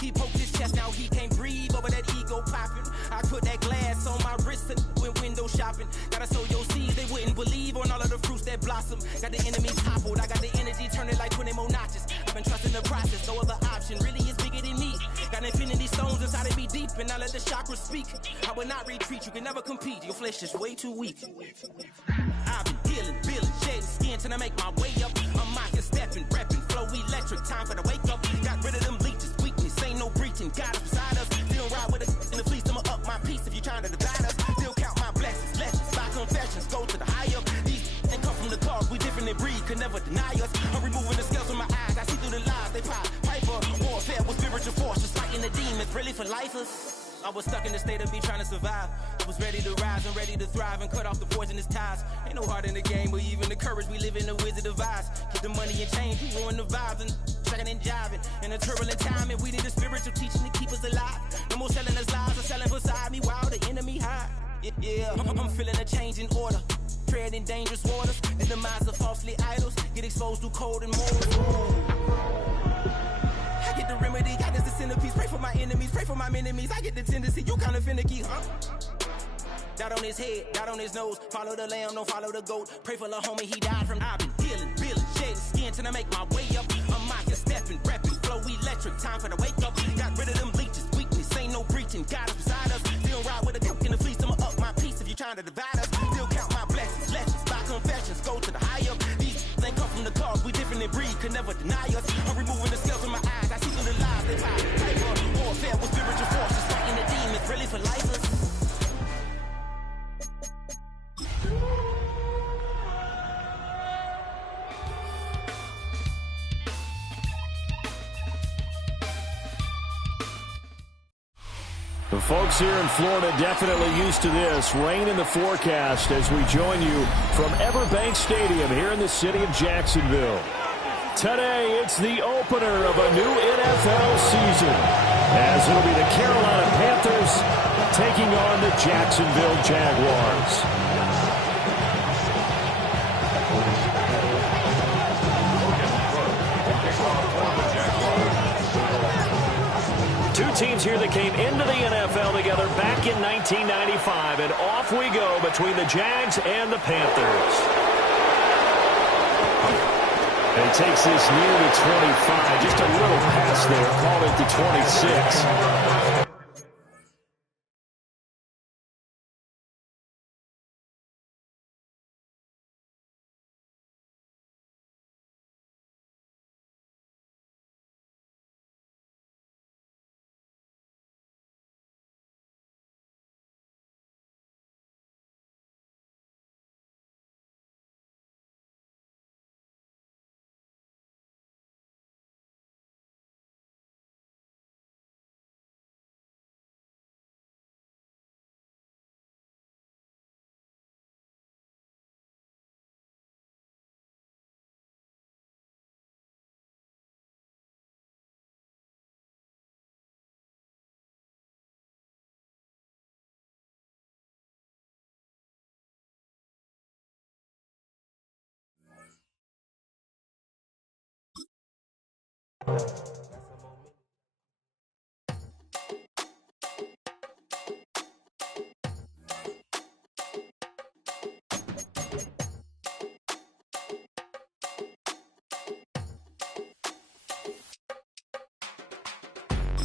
He poked his chest, now he can't breathe over that ego popping. I put that glass on my wrist and went window shopping. Gotta sow your seeds, they wouldn't believe on all of the fruits that blossom. Got the enemy toppled, I got the energy turning like 20 more notches. I've been trusting the process, no other option really is bigger than me. Got infinity stones inside of me deep, and I let the chakras speak. I will not retreat, you can never compete, your flesh is way too weak. I've been healing, feeling, shedding skin till I make my way up. I'm mocking, stepping, repping, flow electric, time for the wake up. Got rid of them leeches, weakness, ain't no breaching, God up beside us. Still ride with us in the fleece, I'ma up my peace if you trying to divide us. Still count my blessings, lessons, by confessions, go to the high up. These ain't come from the cause, we different and breed, could never deny us. I'm removing the scales from my eyes, I see through the lies, they pop, piper. Warfare with spiritual force, just fighting the demons, really for lifers. I was stuck in the state of me trying to survive. I was ready to rise and ready to thrive and cut off the poisonous ties. Ain't no heart in the game, but even the courage we live in the Wizard of Oz. Get the money and change, we ruin the vibes and tracking and jiving. In a turbulent time, and we need a spiritual teaching to keep us alive. No more selling us lies or selling beside me while the enemy hide. Yeah, I'm feeling a change in order. Treading dangerous waters, the demise of falsely idols. Get exposed through cold and morals. I get the remedy, God is the centerpiece. Pray for my enemies, pray for my enemies. I get the tendency, you kinda finicky, huh? Dot on his head, dot on his nose. Follow the lamb, don't follow the goat. Pray for the homie, he died from. I've been healing, feeling, shedding skin till I make my way up. I'm mocking, stepping, repping, flow electric, time for the wake up. Got rid of them leeches, weakness, ain't no breaching. God is beside us, still ride with a cook in the fleece. I'ma up my peace if you trying to divide us. Still count my blessings, lessons, by confessions, go to the high up. These ain't come from the cause, we different in breed, could never deny us. I'm removing the scales from my eyes, I see through the lies they pop. Hyper, warfare with spiritual forces, fighting the demons, really for lifers. The folks here in Florida definitely used to this. Rain in the forecast as we join you from Everbank Stadium here in the city of Jacksonville. Today, it's the opener of a new NFL season, as it'll be the Carolina Panthers taking on the Jacksonville Jaguars. Two teams here that came into the NFL together back in 1995, and off we go between the Jags and the Panthers. And he takes this near the 25, just a little pass there, called it the 26.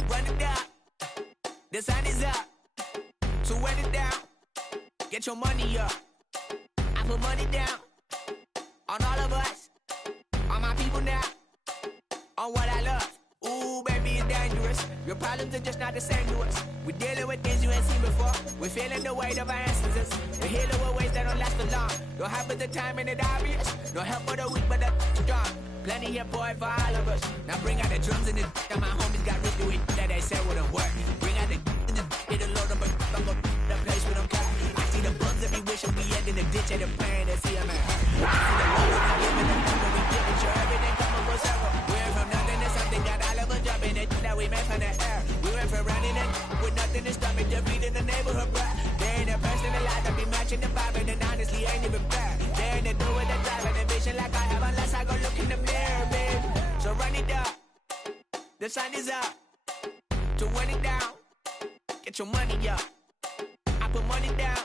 Run it down, the sun is up, so run it down, get your money up. I put money down on all of us, on my people now, on what I love. Ooh, baby, it's dangerous. Your problems are just not the same to us. We're dealing with things you ain't seen before. We're feeling the weight of our ancestors. We're healing with ways that don't last for long. Don't have but the time and it obvious. No help for the weak, but the strong. Plenty here, boy, for all of us. Now bring out the drums and the and my homies got rich to it that they said wouldn't work. Bring out the and the hit a load of a I'm gonna the place with them cut. I see the bugs that be wishing we end in the ditch and the pain that see them at hurt. I see the love that we giving them number we giving sure everything coming full circle. We're from nothing to something, got all of us jumping it that we made from the air. We went from running it with nothing to stomach, just beating the neighborhood, bruh. There ain't a person alive that be matching the vibe, and honestly ain't even fair. There ain't a do with the drive and the vision like I have unless I go look in the mirror, babe. So run it up, the sun is up, to win it down. Get your money up. I put money down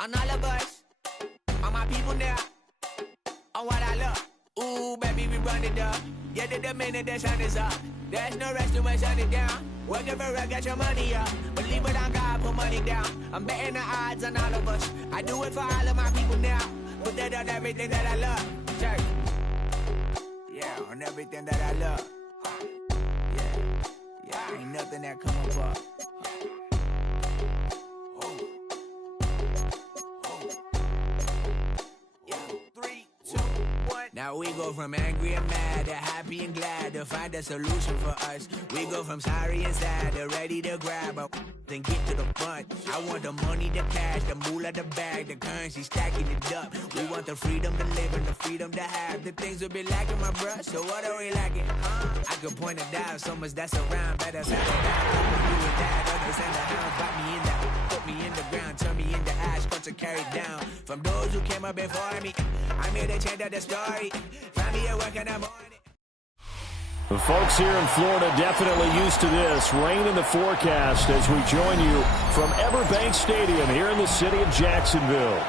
on all of us, on my people now, on what I love. Ooh, baby, we run it up. Yeah, the minute the sun is up. There's no rest to shut it down. Working for real, get your money up. Believe it on God, put money down. I'm betting the odds on all of us. I do it for all of my people now. Put that on everything that I love. Church. Yeah, on everything that I love. Yeah, ain't nothing that come up. Now we go from angry and mad to happy and glad to find a solution for us. We go from sorry and sad to ready to grab a then get to the front. I want the money, the cash, the moolah, the bag, the currency, stacking it up. We want the freedom to live and the freedom to have. The things will be lacking, my bruh, so what are we lacking? I could point it out, so much that's around. Better settle down, do it that. Others and the hounds bite me in that. Put me in the ground, turn me into ash, but to carry down. From those who came up before me, I'm here to change the story. Find me at work in the morning. The folks here in Florida definitely used to this. Rain in the forecast as we join you from Everbank Stadium here in the city of Jacksonville.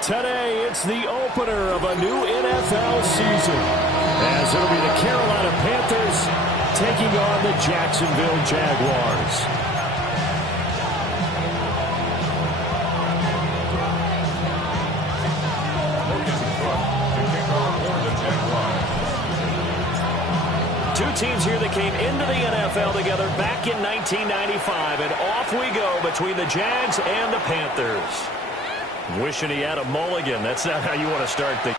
Today, it's the opener of a new NFL season, as it'll be the Carolina Panthers taking on the Jacksonville Jaguars. Two teams here that came into the NFL together back in 1995, and off we go between the Jags and the Panthers. Wishing he had a mulligan. That's not how you want to start the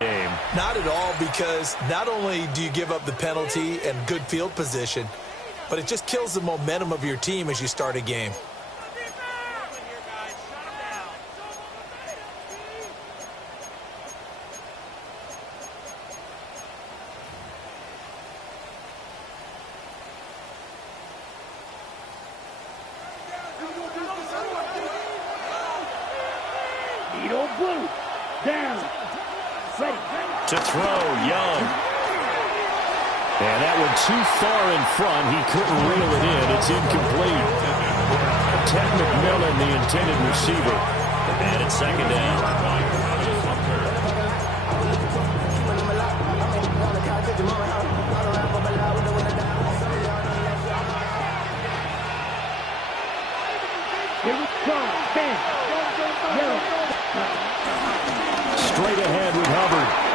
game. Not at all, because not only do you give up the penalty and good field position, but it just kills the momentum of your team as you start a game. To throw, Young. And that one too far in front. He couldn't reel it in. It's incomplete. Ted McMillan, the intended receiver. And it's second down. Straight ahead with Hubbard.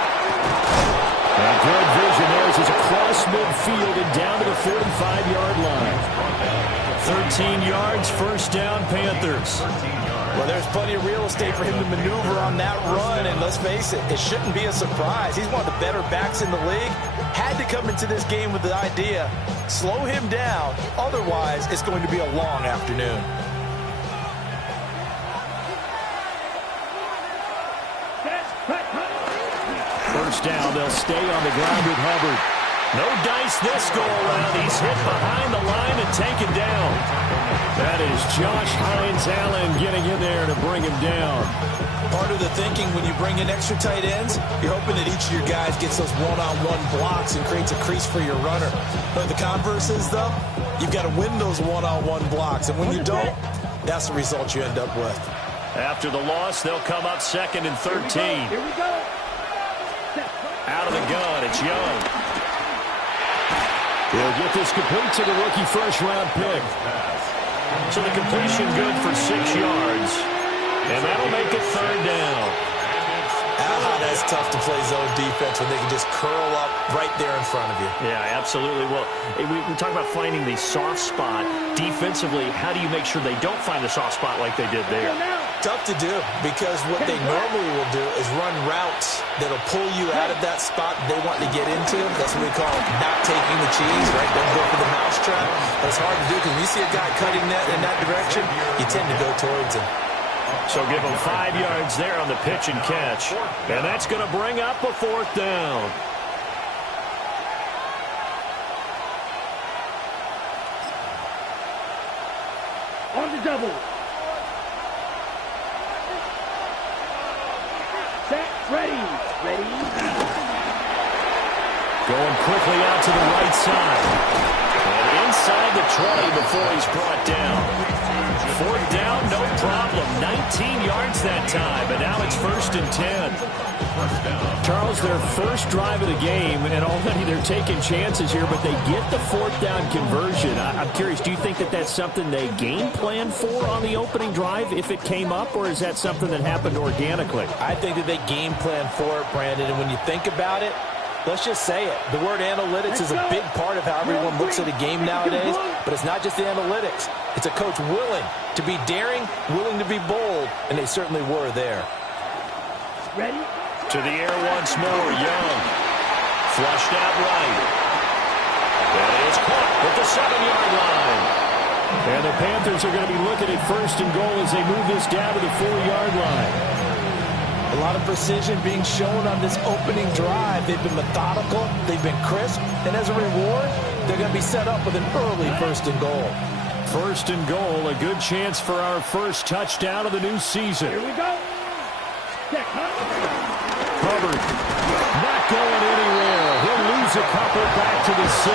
And good vision there as he's across midfield and down to the 45-yard line. 13 yards, first down, Panthers. Well, there's plenty of real estate for him to maneuver on that run, and let's face it, it shouldn't be a surprise. He's one of the better backs in the league. Had to come into this game with the idea, slow him down, otherwise it's going to be a long afternoon. First down, they'll stay on the ground with Hubbard. No dice this go around. He's hit behind the line and taken down. That is Josh Hines-Allen getting in there to bring him down. Part of the thinking when you bring in extra tight ends, you're hoping that each of your guys gets those one-on-one blocks and creates a crease for your runner. But the converse is, though, you've got to win those one-on-one blocks. And when you don't, that's the result you end up with. After the loss, they'll come up 2nd and 13. Here we go. Out of the gun, it's Young. He'll get this complete to the rookie first-round pick. So the completion good for 6 yards. And that'll make it 3rd down. That's tough to play zone defense when they can just curl up right there in front of you. Yeah, absolutely. Well, we talk about finding the soft spot. Defensively, how do you make sure they don't find the soft spot like they did there? Tough to do, because what they normally will do is run routes that'll pull you out of that spot they want to get into. That's what we call not taking the cheese, right? Don't go for the mousetrap. But it's hard to do, because when you see a guy cutting that in that direction, you tend to go towards him. So give them 5 yards there on the pitch and catch. And that's going to bring up a 4th down. On the double. Set, ready. Ready. Going quickly out to the right side. And inside the 20 before he's brought down. 4th down, no problem. 19 yards that time, but now it's 1st and 10. Charles, their first drive of the game, and already they're taking chances here, but they get the 4th down conversion. I'm curious, do you think that that's something they game planned for on the opening drive if it came up, or is that something that happened organically? I think that they game planned for it, Brandon, and when you think about it, let's just say it. The word analytics is a big part of how everyone looks at a game nowadays, but it's not just the analytics. It's a coach willing to be daring, willing to be bold, and they certainly were there. Ready? To the air once more, Young. Flushed out right. That is caught at the 7-yard line. And the Panthers are going to be looking at 1st and goal as they move this down to the 4-yard line. A lot of precision being shown on this opening drive. They've been methodical, they've been crisp, and as a reward, they're going to be set up with an early 1st and goal. 1st and goal, a good chance for our first touchdown of the new season. Here we go. Check, Hubbard not going anywhere. He'll lose a couple back to the 6.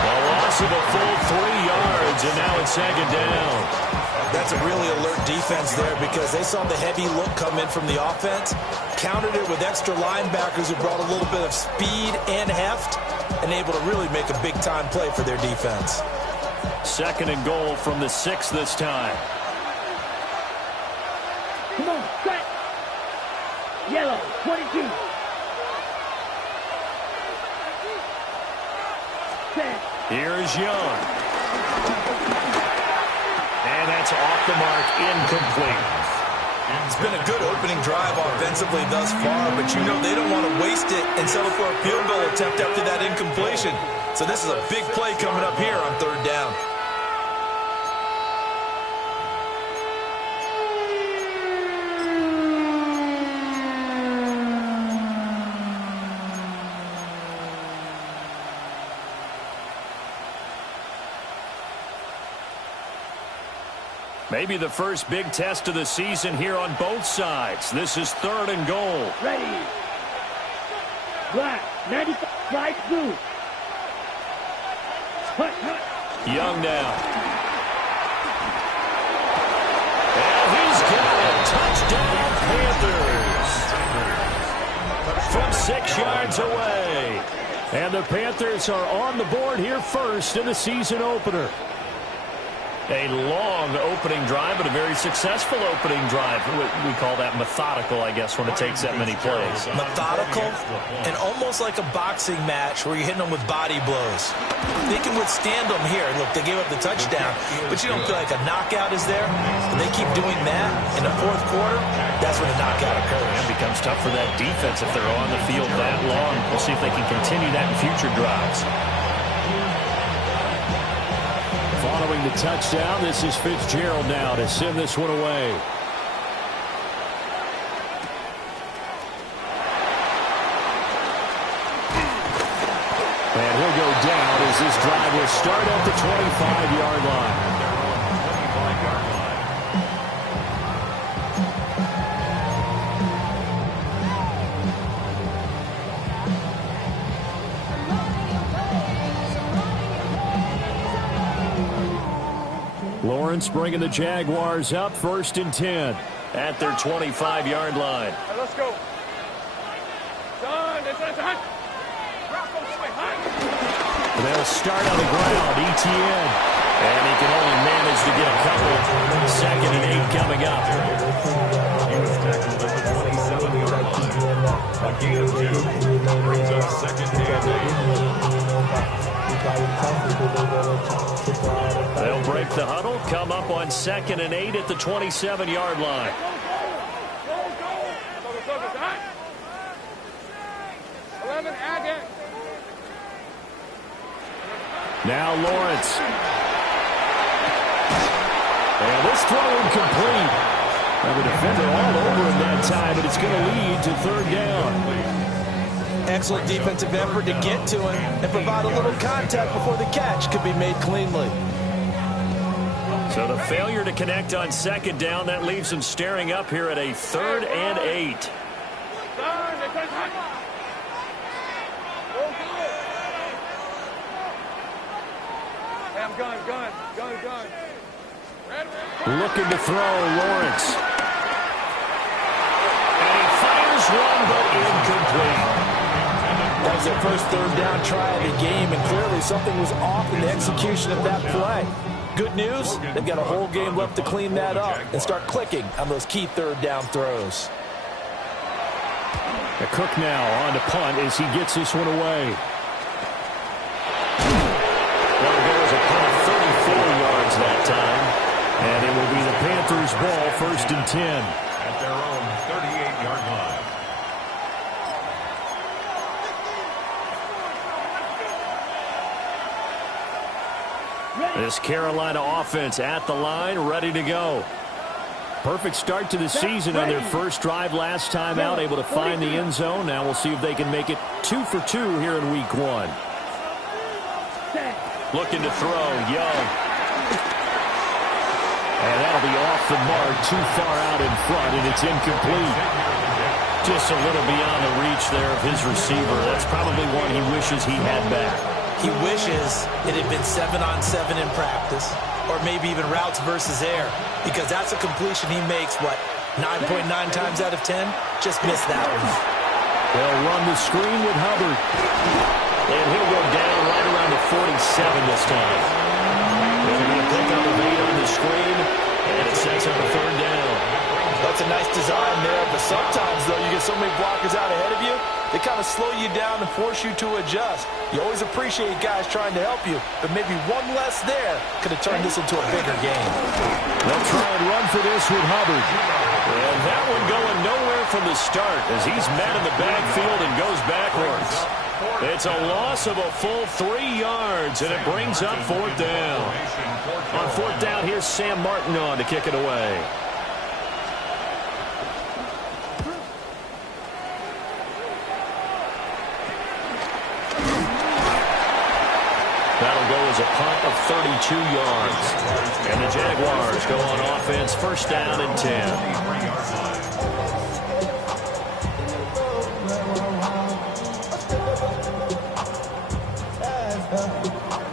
A loss of a full 3 yards, and now it's 2nd down. That's a really alert defense there, because they saw the heavy look come in from the offense, countered it with extra linebackers who brought a little bit of speed and heft, and able to really make a big-time play for their defense. 2nd and goal from the 6 this time. Come on, set. Yellow, 22. Set. Here is Young. And that's off the mark, incomplete. It's been a good opening drive offensively thus far, but you know they don't want to waste it and settle for a field goal attempt after that incompletion. So this is a big play coming up here on 3rd down. Maybe the first big test of the season here on both sides. This is 3rd and goal. Ready. Black, 95, light blue. Hut, hut. Young now. And he's got it. Touchdown, Panthers. From 6 yards away. And the Panthers are on the board here first in the season opener. A long opening drive, but a very successful opening drive. We call that methodical, I guess, when it takes that many plays. Methodical and almost like a boxing match where you're hitting them with body blows. They can withstand them here. Look, they gave up the touchdown, but you don't feel like a knockout is there. When they keep doing that in the 4th quarter, that's when the knockout occurs. It becomes tough for that defense if they're on the field that long. We'll see if they can continue that in future drives. Following the touchdown, this is Fitzgerald now to send this one away. And he'll go down as this drive will start at the 25-yard line. Lawrence bringing the Jaguars up 1st and 10 at their 25-yard line. Right, let's go. They'll start on the ground, ETN. And he can only manage to get a couple. 2nd and 8 coming up. He was tackled at the 27-yard line. A gain of 2 brings up 2nd and 8. They'll break the huddle, come up on 2nd and 8 at the 27-yard line. Now Lawrence. And this throw incomplete. And the defender all over him that time, but it's going to lead to 3rd down. Excellent defensive effort to get to him and provide a little contact before the catch could be made cleanly. So the failure to connect on 2nd down, that leaves him staring up here at a 3rd and 8. Gun. Looking to throw, Lawrence. And he fires one, but incomplete. That was their first 3rd down try of the game, and clearly something was off in the execution of that play. Good news, they've got a whole game left to clean that up and start clicking on those key 3rd down throws. Cook now on to punt as he gets this one away. That'll go as a punt of 34 yards that time. And it will be the Panthers' ball, 1st and 10. At their own 38-yard line. This Carolina offense at the line, ready to go. Perfect start to the season on their first drive last time out, able to find the end zone. Now we'll see if they can make it 2 for 2 here in week 1. Looking to throw, Young. And that'll be off the mark, too far out in front, and it's incomplete. Just a little beyond the reach there of his receiver. That's probably one he wishes he had back. He wishes it had been 7-on-7 in practice, or maybe even routes versus air, because that's a completion he makes, 9.9 times out of 10? Just missed that one. They'll run the screen with Hubbard. And he'll go down right around the 47 this time. There'll be a pickup of 8 on the screen, and it sets up a 3rd down. That's a nice design there, but sometimes, though, you get so many blockers out ahead of you, they kind of slow you down and force you to adjust. You always appreciate guys trying to help you, but maybe one less there could have turned this into a bigger game. They'll try and run for this with Hubbard. And that one going nowhere from the start as he's met in the backfield and goes backwards. It's a loss of a full 3 yards, and it brings up 4th down. On 4th down, here's Sam Martin on to kick it away. That'll go as a punt of 32 yards. And the Jaguars go on offense, 1st down and 10.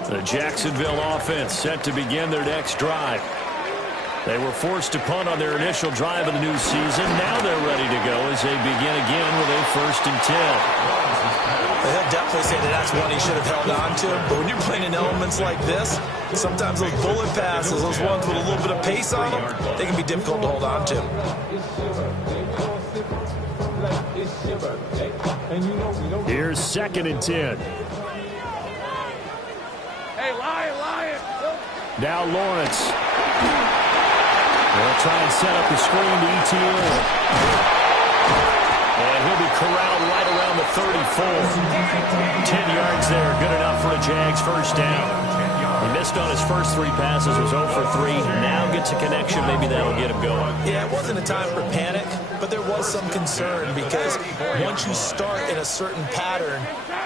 The Jacksonville offense set to begin their next drive. They were forced to punt on their initial drive of the new season. Now they're ready to go as they begin again with a 1st and 10. He'll definitely say that that's one he should have held on to. But when you're playing in elements like this, sometimes those bullet passes, those ones with a little bit of pace on them, they can be difficult to hold on to. Here's 2nd and 10. Hey, Lion. Now Lawrence. They'll try and set up the screen to ETN. And he'll be corralled right around the 34. 10 yards there, good enough for a Jags 1st down. He missed on his first 3 passes, was 0 for 3. Now gets a connection, maybe that'll get him going. Yeah, it wasn't a time for panic, but there was some concern because once you start in a certain pattern,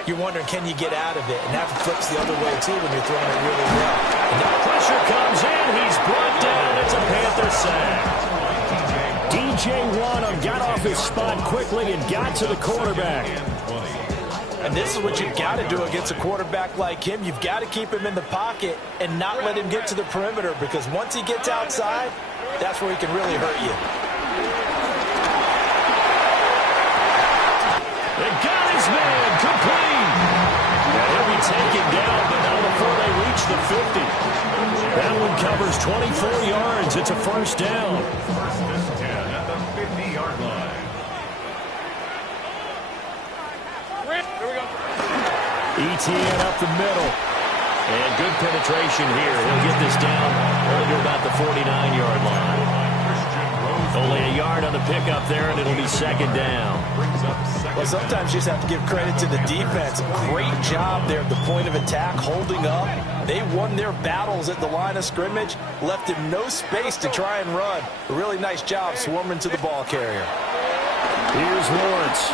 you're wondering, can you get out of it? And that flips the other way, too, when you're throwing it really well. And now pressure comes in. He's brought down. It's a Panther sack. DJ Wonnum got off his spot quickly and got to the quarterback. And this is what you've got to do against a quarterback like him. You've got to keep him in the pocket and not let him get to the perimeter, because once he gets outside, that's where he can really hurt you. They got his man complete. And he'll be taken down, but not before they reach the 50. That one covers 24 yards. It's a first down. First and 10 at the 50-yard line. ETN up the middle. And good penetration here. He'll get this down only to about the 49-yard line. Only a yard on the pickup there, and it'll be second down. Well, sometimes you just have to give credit to the defense. Great job there at the point of attack, holding up. They won their battles at the line of scrimmage, left him no space to try and run. A really nice job swarming to the ball carrier. Here's Lawrence.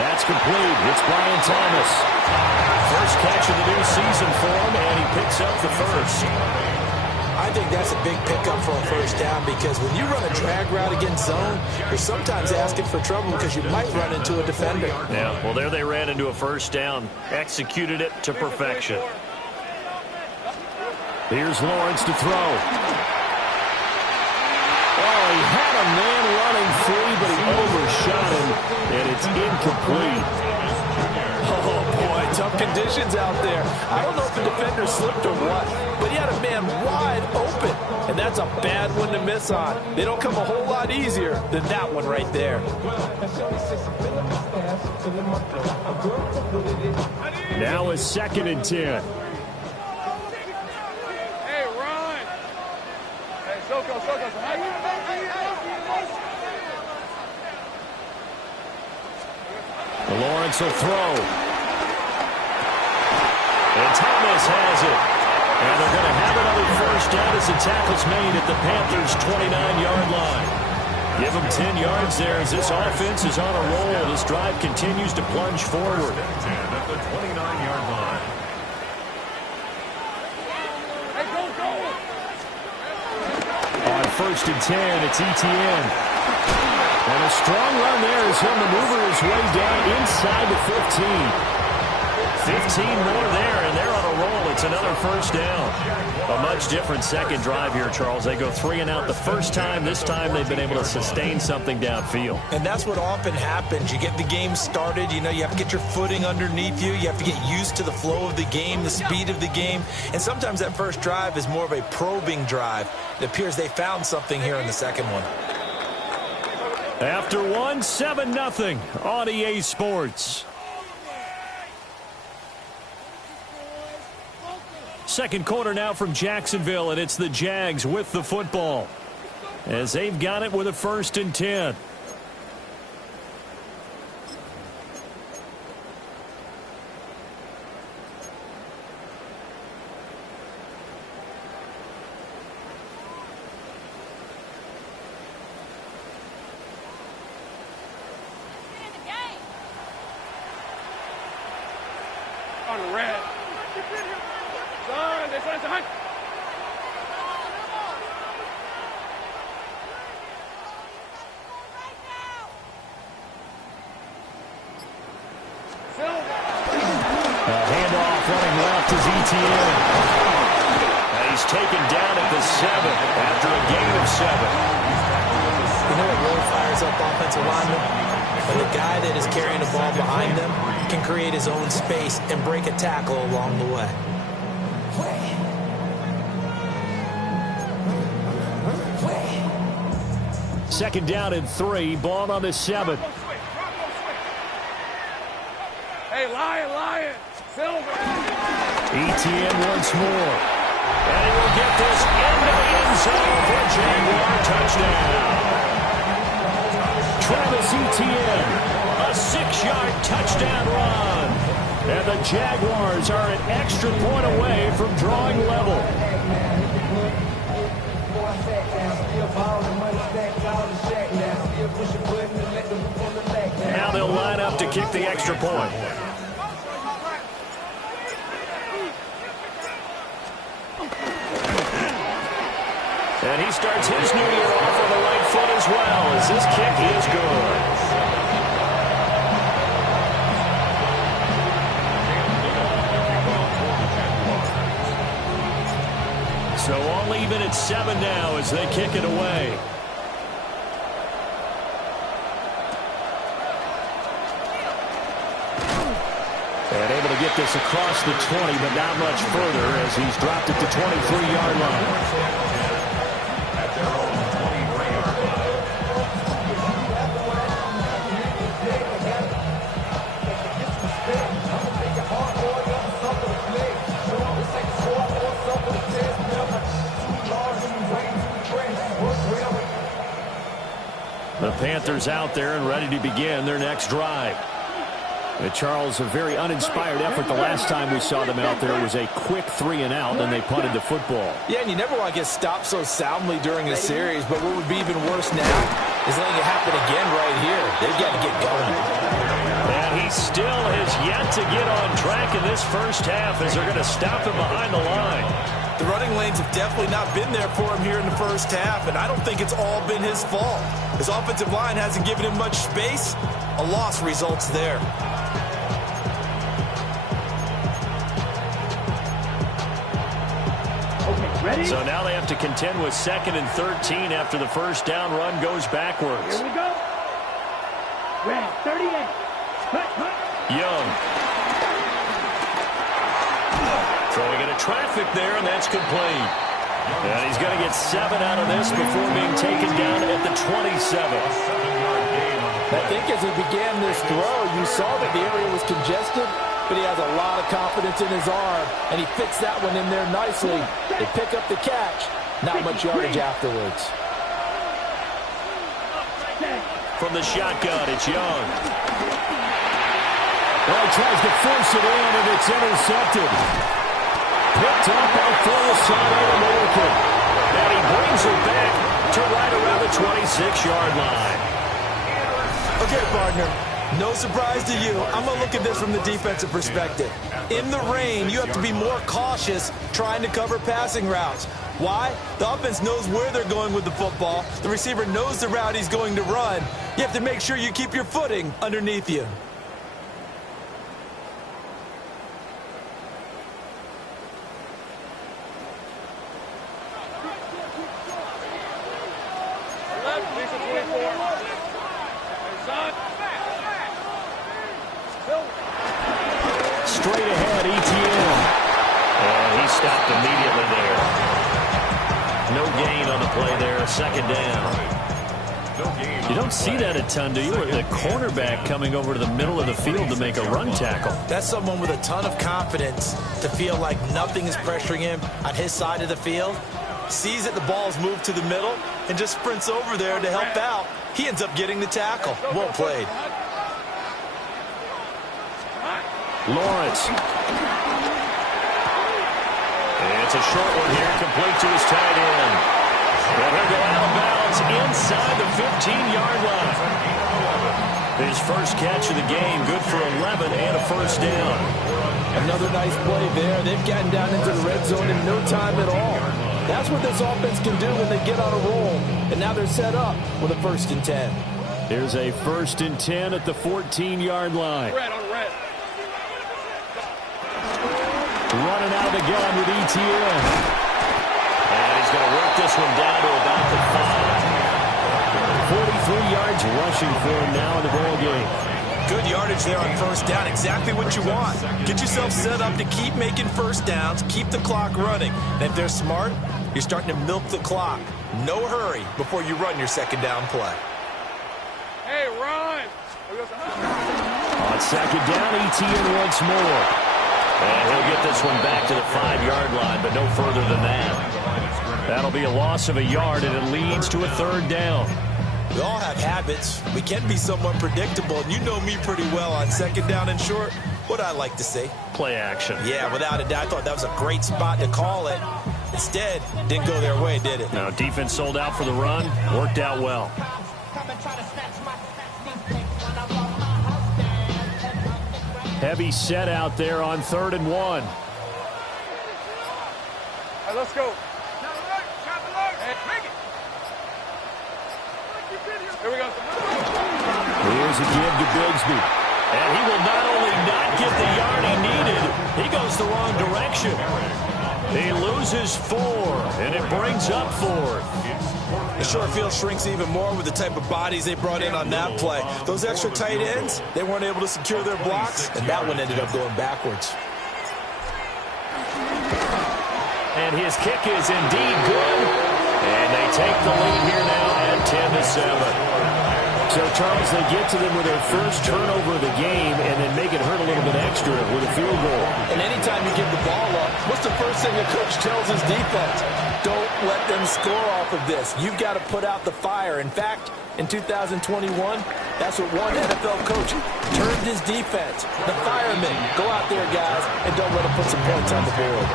That's complete. It's Brian Thomas. First catch of the new season for him, and he picks up the first. I think that's a big pickup for a first down, because when you run a drag route against zone, you're sometimes asking for trouble because you might run into a defender. Yeah, well, there they ran into a first down. Executed it to perfection. Here's Lawrence to throw. Oh, he had a man running free, but he overshot him, and it's incomplete. Oh, boy, tough conditions out there. I don't know if the defender slipped or what, but he had a man wide open, and that's a bad one to miss on. They don't come a whole lot easier than that one right there. Now is second and 10. Hey, Ron. Hey, Soko. Lawrence will throw. And Thomas has it. And they're going to have another first down as the tackle's made at the Panthers' 29-yard line. Give them 10 yards there as this offense is on a roll. This drive continues to plunge forward. 10 at the 29-yard line. Hey, go. On first and 10, it's ETN. And a strong run there as he'll maneuver his way down inside the 15. 15 more there, and they're on a roll. It's another first down. A much different second drive here, Charles. They go 3 and out the first time. This time they've been able to sustain something downfield. And that's what often happens. You get the game started. You know, you have to get your footing underneath you. You have to get used to the flow of the game, the speed of the game. And sometimes that first drive is more of a probing drive. It appears they found something here in the second one. After one, 7-0 on EA Sports. Second quarter now from Jacksonville, and it's the Jags with the football as they've got it with a first and 10. On the red. Son, this one's a hunt. Handoff running left is ETN. And he's taken down at the 7 after a gain of 7. You know what really fires up offensive linemen? When the guy that is carrying the ball behind them can create his own space and break a tackle along the way. Second down and 3. Ball on the 7. Hey, Lion. Silver. ETN once more. And he will get this into the end zone for a Jaguar touchdown. Travis Etienne, a 6-yard touchdown run. And the Jaguars are an extra point away from drawing level. Now they'll line up to kick the extra point. And he starts his new year off on the right foot as well, as this kick is good. So all even at 7 now as they kick it away. And able to get this across the 20, but not much further as he's dropped it to 23-yard line. At their own 23-yard line. The Panthers out there and ready to begin their next drive. Charles, a very uninspired effort the last time we saw them out there was a quick 3-and-out, then they punted the football. Yeah, and you never want to get stopped so soundly during a series, but what would be even worse now is letting it happen again right here. They've got to get going. And he still has yet to get on track in this first half as they're going to stop him behind the line. The running lanes have definitely not been there for him here in the first half, and I don't think it's all been his fault. His offensive line hasn't given him much space. A loss results there. Ready? So now they have to contend with 2nd and 13 after the first down run goes backwards. Here we go. Ready, 38. Cut. Young. Throwing into traffic there, and that's complete. And he's going to get 7 out of this before being taken down at the 27. I think as he began this throw, you saw that the area was congested, but he has a lot of confidence in his arm, and he fits that one in there nicely. They pick up the catch. Not much yardage afterwards. From the shotgun, it's Young. Well, he tries to force it in, and it's intercepted. Picked up by Full-Side American. And he brings it back to right around the 26-yard line. Okay, partner. No surprise to you. I'm going to look at this from the defensive perspective. In the rain, you have to be more cautious trying to cover passing routes. Why? The offense knows where they're going with the football. The receiver knows the route he's going to run. You have to make sure you keep your footing underneath you. Straight ahead, ETN. And he stopped immediately there. No gain on the play there, 2nd down. You don't see that a ton, do you? The cornerback coming over to the middle of the field to make a run tackle. That's someone with a ton of confidence to feel like nothing is pressuring him on his side of the field. Sees that the ball's moved to the middle and just sprints over there to help out. He ends up getting the tackle. Well played. Lawrence. It's a short one here, complete to his tight end. And he'll go out of bounds inside the 15-yard line. His first catch of the game, good for 11 and a first down. Another nice play there. They've gotten down into the red zone in no time at all. That's what this offense can do when they get on a roll. And now they're set up with a 1st and 10. Here's a 1st and 10 at the 14-yard line. Red on red. Running out of the gun with ETN. And he's going to work this one down to about the 5. 43 yards rushing for him now in the ball game. Good yardage there on 1st down. Exactly what you want. Get yourself set up to keep making 1st downs, keep the clock running. And if they're smart, you're starting to milk the clock. No hurry before you run your 2nd down play. Hey, run! On 2nd down, ETN once more. And he'll get this one back to the 5-yard line, but no further than that. That'll be a loss of a yard, and it leads to a 3rd down. We all have habits. We can be somewhat predictable, and you know me pretty well on 2nd down and short. What I like to see. Play action. Yeah, without a doubt. I thought that was a great spot to call it. Instead, didn't go their way, did it? No, defense sold out for the run. Worked out well. Heavy set out there on 3rd and 1. All right, let's go. Here we go. Here's a give to Bigsby. And he will not only not get the yard he needed, he goes the wrong direction. He loses loses 4, and it brings up 4th. The short field shrinks even more with the type of bodies they brought in on that play. Those extra tight ends, they weren't able to secure their blocks, and that one ended up going backwards. And his kick is indeed good. And they take the lead here now at 10-7. So, Charles, they get to them with their first turnover of the game and then make it hurt a little bit extra with a field goal. And anytime you give the ball up, what's the first thing a coach tells his defense? Don't let them score off of this. You've got to put out the fire. In fact, in 2021, that's what one NFL coach termed his defense. The firemen. Go out there, guys, and don't let them put some points on the board.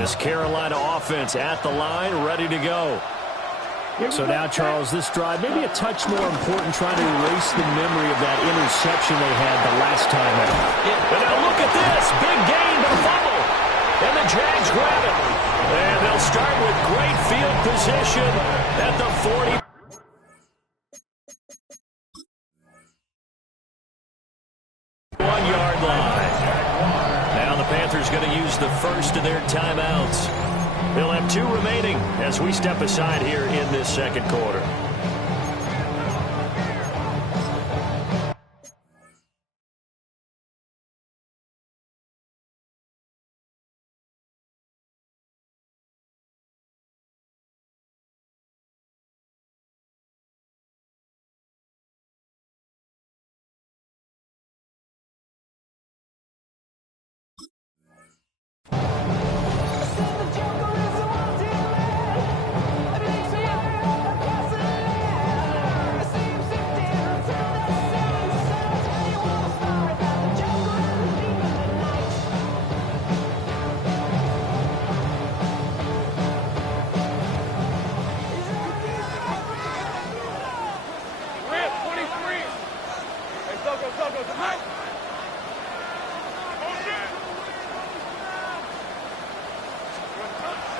This Carolina offense at the line, ready to go. So now, Charles, this drive, maybe a touch more important, trying to erase the memory of that interception they had the last time out. And now look at this. Big gain, but a fumble. And the Jags grab it. And they'll start with great field position at the 40. One-yard line. Now the Panthers going to use the first of their timeouts. They'll have 2 remaining as we step aside here in this second quarter.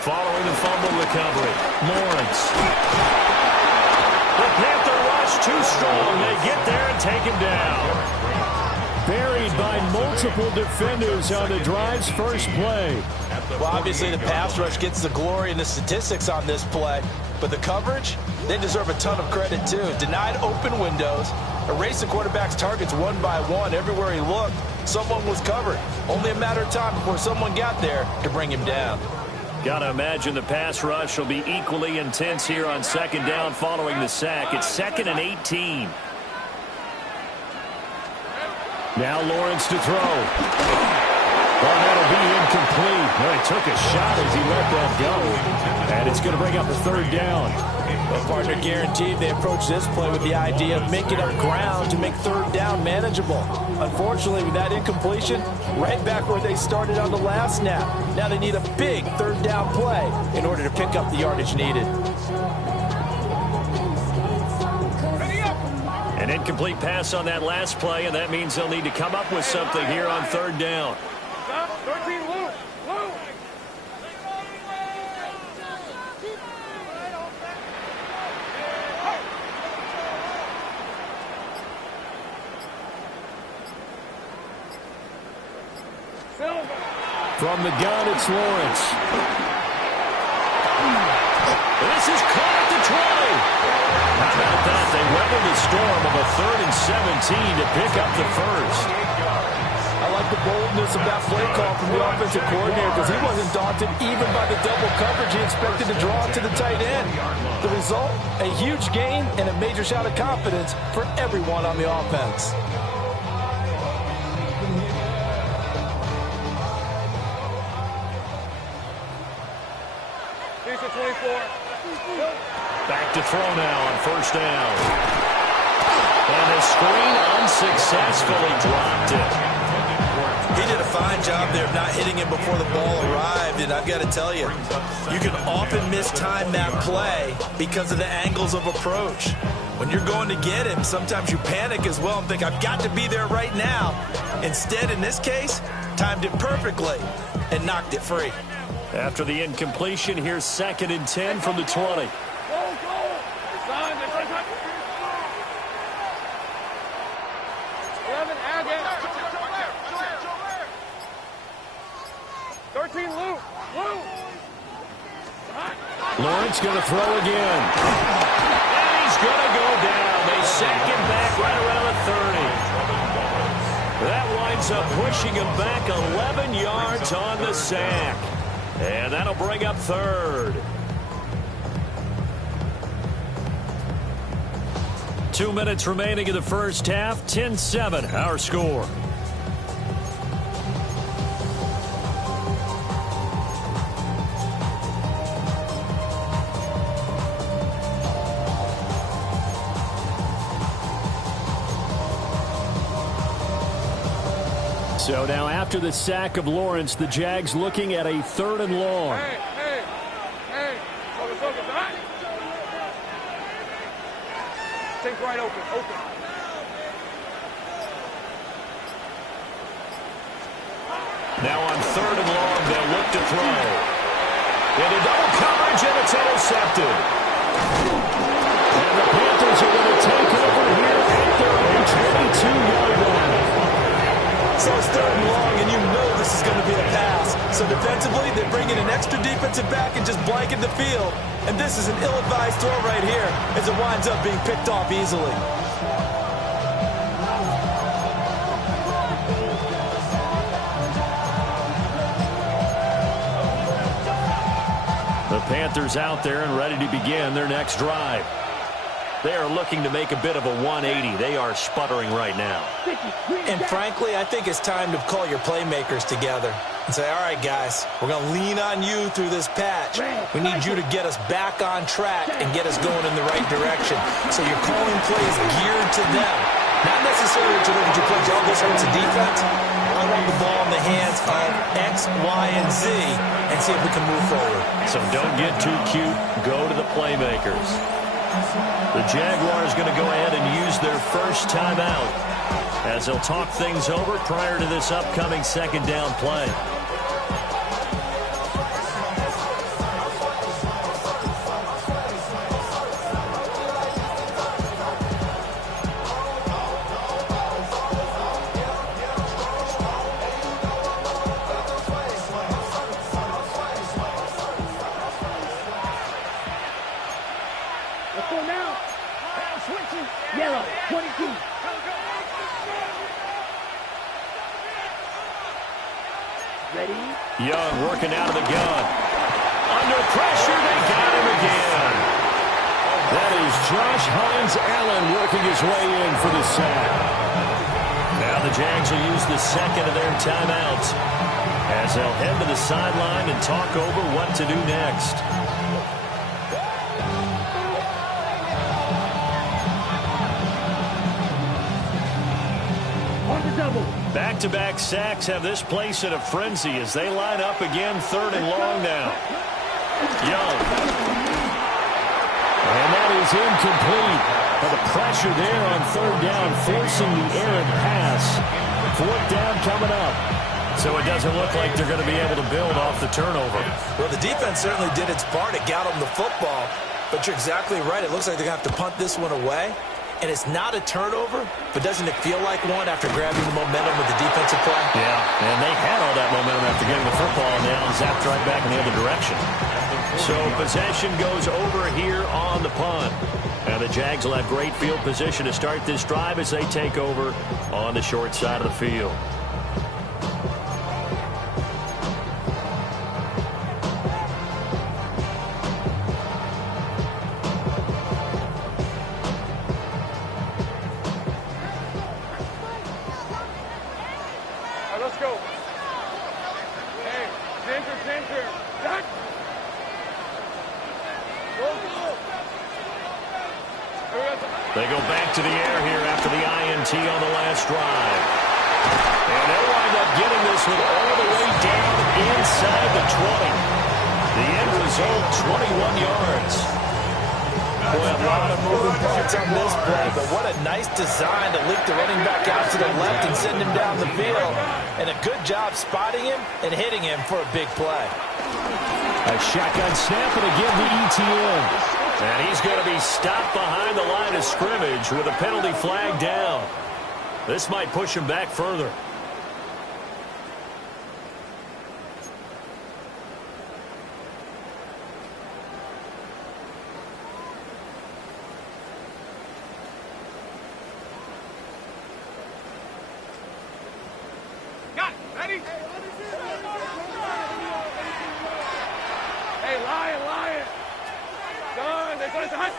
Following the fumble recovery, Lawrence. The Panther rush too strong. They get there and take him down. Buried by multiple defenders on the drive's first play. Well, obviously the pass rush gets the glory and the statistics on this play, but the coverage, they deserve a ton of credit too. Denied open windows, erased the quarterback's targets one by one. Everywhere he looked, someone was covered. Only a matter of time before someone got there to bring him down. Got to imagine the pass rush will be equally intense here on second down following the sack. It's 2nd and 18. Now Lawrence to throw. Well, that'll be incomplete. Well, he took a shot as he let that go. And it's going to bring up a 3rd down. Well, partner, guaranteed they approach this play with the idea of making up ground to make 3rd down manageable. Unfortunately, with that incompletion, right back where they started on the last snap. Now they need a big 3rd down play in order to pick up the yardage needed. An incomplete pass on that last play, and that means they'll need to come up with something here on 3rd down. 13, Lou. From the gun, it's Lawrence. This is caught at the 20. How about that? They weather the storm of a 3rd and 17 to pick up the first. I like the boldness of that play call from the offensive coordinator because he wasn't daunted even by the double coverage he expected to draw to the tight end. The result, a huge gain and a major shot of confidence for everyone on the offense. Back to throw now on 1st down. And the screen unsuccessfully dropped it. He did a fine job there of not hitting him before the ball arrived, and I've got to tell you, you can often mistime that play because of the angles of approach. When you're going to get him, sometimes you panic as well and think, I've got to be there right now. Instead, in this case, timed it perfectly and knocked it free. After the incompletion, here's 2nd and 10 from the 20. Go, go. Son, 11, Agate. 13, Luke. Luke. Lawrence going to throw again. And he's going to go down. They sack him back right around the 30. That winds up pushing him back 11 yards on the sack. And that'll bring up 3rd. 2 minutes remaining in the first half. 10-7, our score. So now after the sack of Lawrence, the Jags looking at a 3rd and long. Hey. Focus. Think right open. Now on 3rd and long, they'll look to throw. Into double coverage, and it's intercepted. And the Panthers are going to take over here at their own 22-yard line. So it's 3rd and long, and you know this is going to be a pass. So defensively, they bring in an extra defensive back and just blanket the field. And this is an ill-advised throw right here as it winds up being picked off easily. The Panthers out there and ready to begin their next drive. They are looking to make a bit of a 180. They are sputtering right now. And frankly, I think it's time to call your playmakers together and say, all right, guys, we're going to lean on you through this patch. We need you to get us back on track and get us going in the right direction. So you're calling plays geared to them. Not necessarily to look at your plays. All this hurts the defense. I want the ball in the hands of X, Y, and Z and see if we can move forward. So don't get too cute. Go to the playmakers. The Jaguars going to go ahead and use their first timeout as they'll talk things over prior to this upcoming 2nd down play. Yellow, 22. Ready? Young working out of the gun. Under pressure, they got him again. That is Josh Hines Allen working his way in for the sack. Now the Jags will use the 2nd of their timeouts as they'll head to the sideline and talk over what to do next. Back-to-back sacks have this place in a frenzy as they line up again 3rd and long now. Young. And that is incomplete. But the pressure there on 3rd down, forcing the errant pass. 4th down coming up. So it doesn't look like they're going to be able to build off the turnover. Well, the defense certainly did its part. It got them the football. But you're exactly right. It looks like they're going to have to punt this one away. And it's not a turnover, but doesn't it feel like one after grabbing the momentum with the defensive play? Yeah, and they had all that momentum after getting the football and now zapped right back in the other direction. So possession goes over here on the punt. And the Jags will have great field position to start this drive as they take over on the short side of the field. They go back to the air here after the INT on the last drive. And they'll wind up getting this one all the way down inside the 20. The end result, 21 yards. Boy, a lot of moving parts on this play, but what a nice design to leak the running back out to the left and send him down the field. And a good job spotting him and hitting him for a big play. A shotgun snap and again the ETN. And he's going to be stopped behind the line of scrimmage with a penalty flag down. This might push him back further. Got it. Ready? Hey, Lion. Done. They're going to hunt.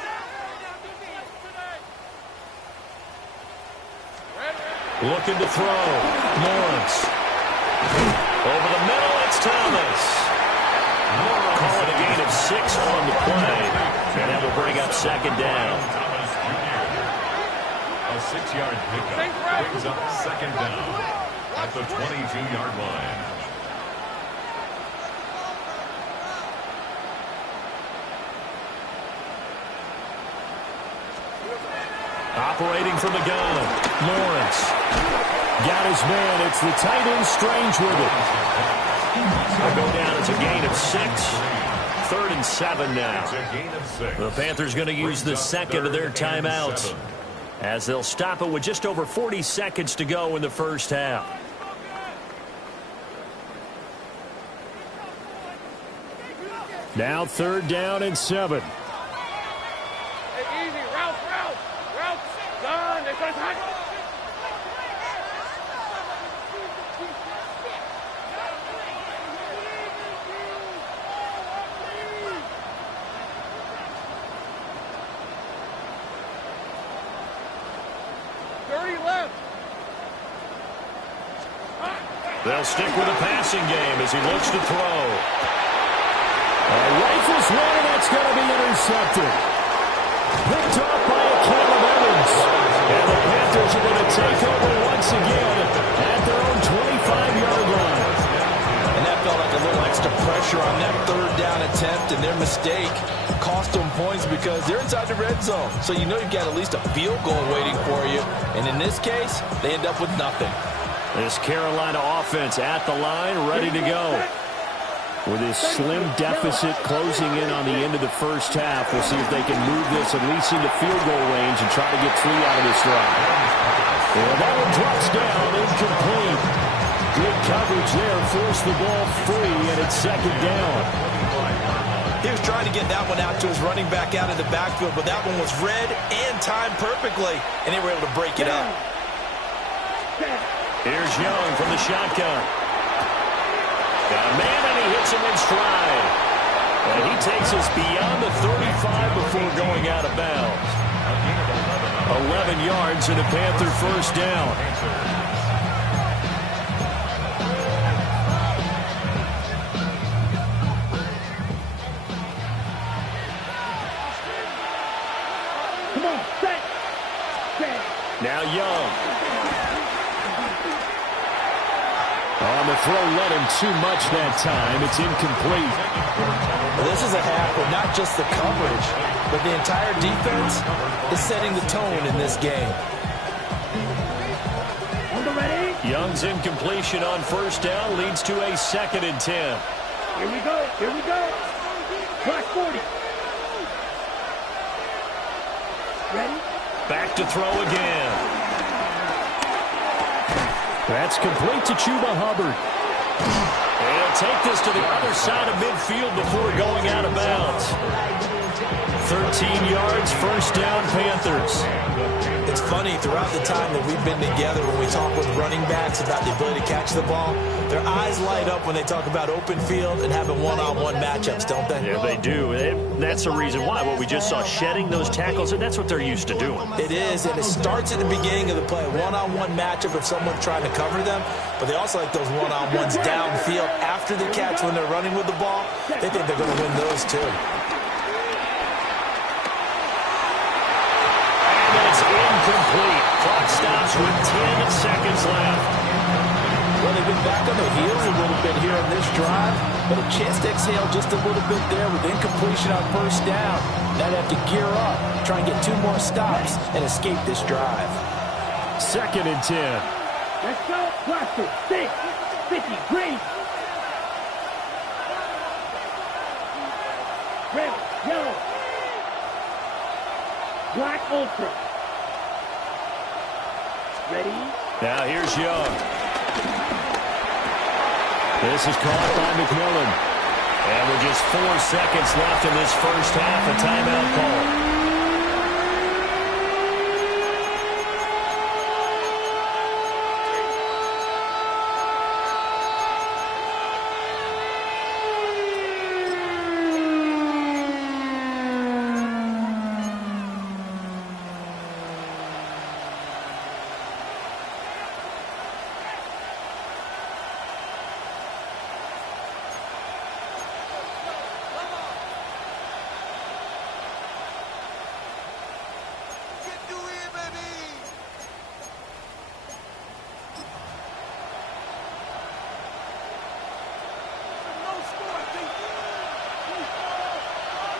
Looking to throw. Lawrence. Over the middle, it's Thomas. Call it a gain of 6 on the play. And that will bring up second down. Thomas Jr. A 6-yard pickup brings up second down at the 22-yard line. Operating from the gun. Lawrence. Got his man. It's the tight end Strange with it. They'll go down. It's a gain of 6. 3rd and 7 now. It's a gain of 6. The Panthers going to use the second of their timeouts as they'll stop it with just over 40 seconds to go in the first half. Now 3rd down and 7. Hey, easy. Route. Done. They're going to hunt. They'll stick with the passing game as he looks to throw. Rifles one, and that's going to be intercepted. Picked off by a Caleb Evans. And the Panthers are going to take over once again at their own 25-yard line. And that felt like a little extra pressure on that 3rd down attempt, and their mistake cost them points because they're inside the red zone. So you know you've got at least a field goal waiting for you. And in this case, they end up with nothing. This Carolina offense at the line, ready to go. With his slim deficit closing in on the end of the first half, we'll see if they can move this at least into field goal range and try to get 3 out of this drive. And that one drops down, incomplete. Good coverage there, forced the ball free, and it's second down. He was trying to get that one out to his running back out of the backfield, but that one was read and timed perfectly, and they were able to break it up. Here's Young from the shotgun. Got a man, and he hits him in stride. And he takes us beyond the 35 before going out of bounds. 11 yards and a Panther first down. Come on, set. Now Young. On the throw, led him too much that time. It's incomplete. Well, this is a half where not just the coverage, but the entire defense is setting the tone in this game. On the ready. Young's incompletion on first down leads to a 2nd and 10. Here we go. Clock 40. Ready? Back to throw again. That's complete to Chuba Hubbard. And he'll take this to the other side of midfield before going out of bounds. 13 yards, first down, Panthers. It's funny, throughout the time that we've been together, when we talk with running backs about the ability to catch the ball, their eyes light up when they talk about open field and having one-on-one matchups, don't they? Yeah, they do. That's the reason why. What we just saw, shedding those tackles, and that's what they're used to doing. It is, and it starts at the beginning of the play. One-on-one matchup if someone's trying to cover them, but they also like those one-on-ones downfield after the catch when they're running with the ball. They think they're going to win those, too. Incomplete. Clock stops with 10 seconds left. Well, they've been back on their heels a little bit here on this drive, but a chance to exhale just a little bit there with incompletion on first down. Now they have to gear up, try and get 2 more stops, and escape this drive. 2nd and 10. Let's go. Cluster. 6. 50. Green. Red, yellow. Black ultra. Ready? Now here's Young. This is caught by McMillan. And with just 4 seconds left in this first half, a timeout call.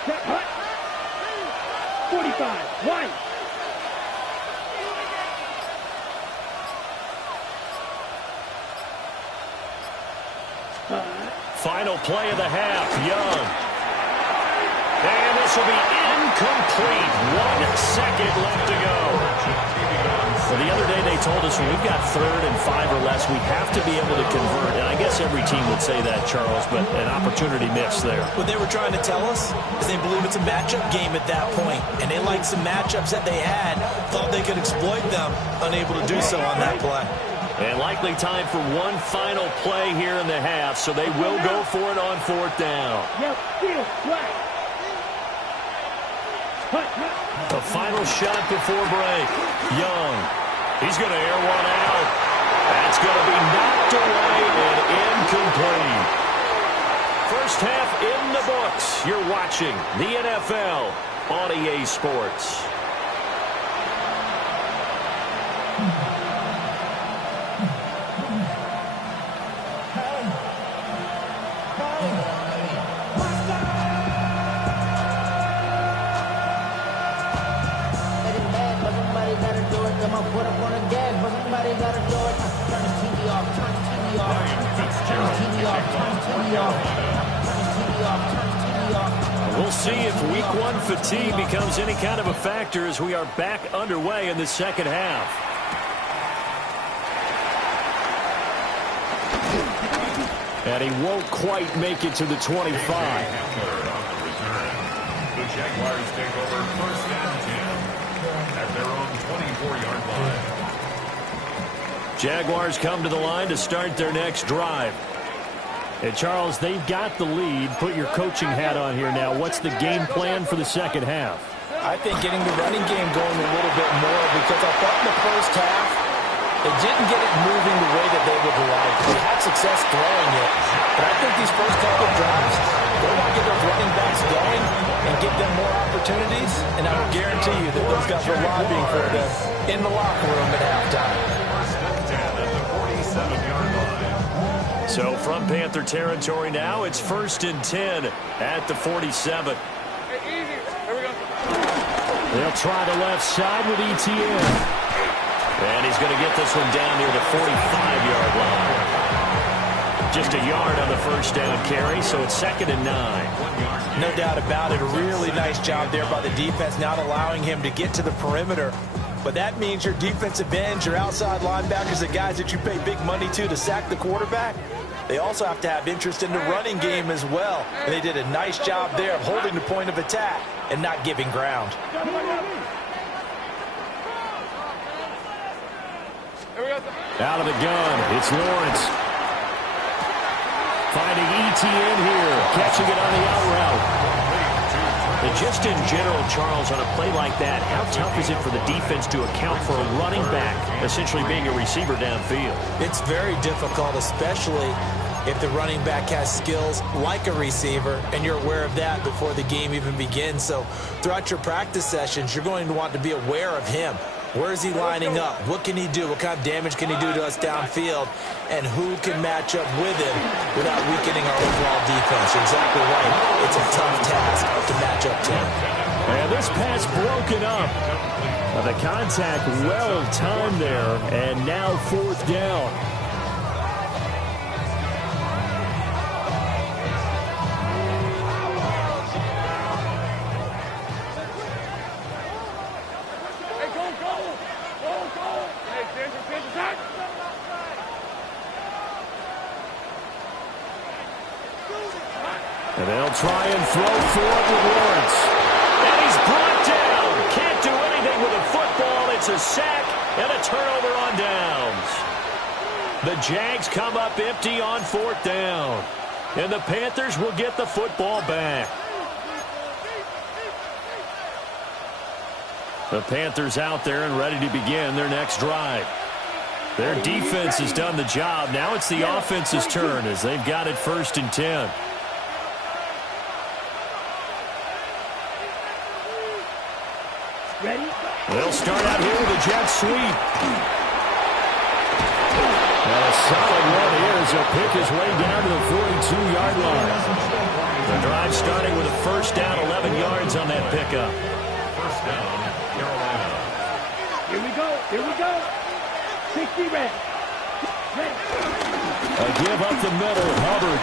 Set, hut. 45, white. Final play of the half, Young. And this will be incomplete. 1 second left to go. Well, the other day they told us when we've got 3rd and 5 or less, we have to be able to convert. And I guess every team would say that, Charles, but an opportunity missed there. What they were trying to tell us is they believe it's a matchup game at that point, and they liked some matchups that they had, thought they could exploit them, unable to do so on that play. And likely time for one final play here in the half, so they will go for it on 4th down. Yep, field, flag. The final shot before break. Young. He's going to air one out. That's going to be knocked away and incomplete. First half in the books. You're watching the NFL on EA Sports. We'll see if week 1 fatigue becomes any kind of a factor as we are back underway in the second half. And he won't quite make it to the 25. The Jaguars take over 1st and 10 at their own 24-yard line. Jaguars come to the line to start their next drive. And, Charles, they've got the lead. Put your coaching hat on here now. What's the game plan for the second half? I think getting the running game going a little bit more, because I thought in the first half they didn't get it moving the way that they would like. They had success throwing it, but I think these first couple of drives, they want to get those running backs going and give them more opportunities, and I will guarantee you that those guys were lobbying for them in the locker room at halftime. So from Panther territory now, it's 1st and 10 at the 47. Hey, easy. Here we go. They'll try the left side with ETN. And he's going to get this one down near the 45-yard line. Just a yard on the first down carry, so it's 2nd and 9. No doubt about it. A really nice job there by the defense, not allowing him to get to the perimeter. But that means your defensive ends, your outside linebackers, the guys that you pay big money to sack the quarterback, they also have to have interest in the running game as well. And they did a nice job there of holding the point of attack and not giving ground. Out of the gun, it's Lawrence. Finding ETN here, catching it on the out route. And just in general, Charles, on a play like that, how tough is it for the defense to account for a running back essentially being a receiver downfield? It's very difficult, especially if the running back has skills like a receiver, and you're aware of that before the game even begins. So throughout your practice sessions, you're going to want to be aware of him. Where is he lining up? What can he do? What kind of damage can he do to us downfield? And who can match up with him without weakening our overall defense? You're exactly right. It's a tough task to match up to him. And this pass broken up. The contact well timed there, and now 4th down. They'll try and throw for it with Lawrence. And he's brought down. Can't do anything with a football. It's a sack and a turnover on downs. The Jags come up empty on 4th down. And the Panthers will get the football back. The Panthers out there and ready to begin their next drive. Their defense has done the job. Now it's the offense's turn as they've got it 1st and 10. Ready? They'll start out here with a jet sweep. And a solid run here as he'll pick his way down to the 42-yard line. The drive starting with a 1st down, 11 yards on that pickup. 1st down, Carolina. Here we go. Here we go. 60 red. Ready. A give up the middle, Hubbard.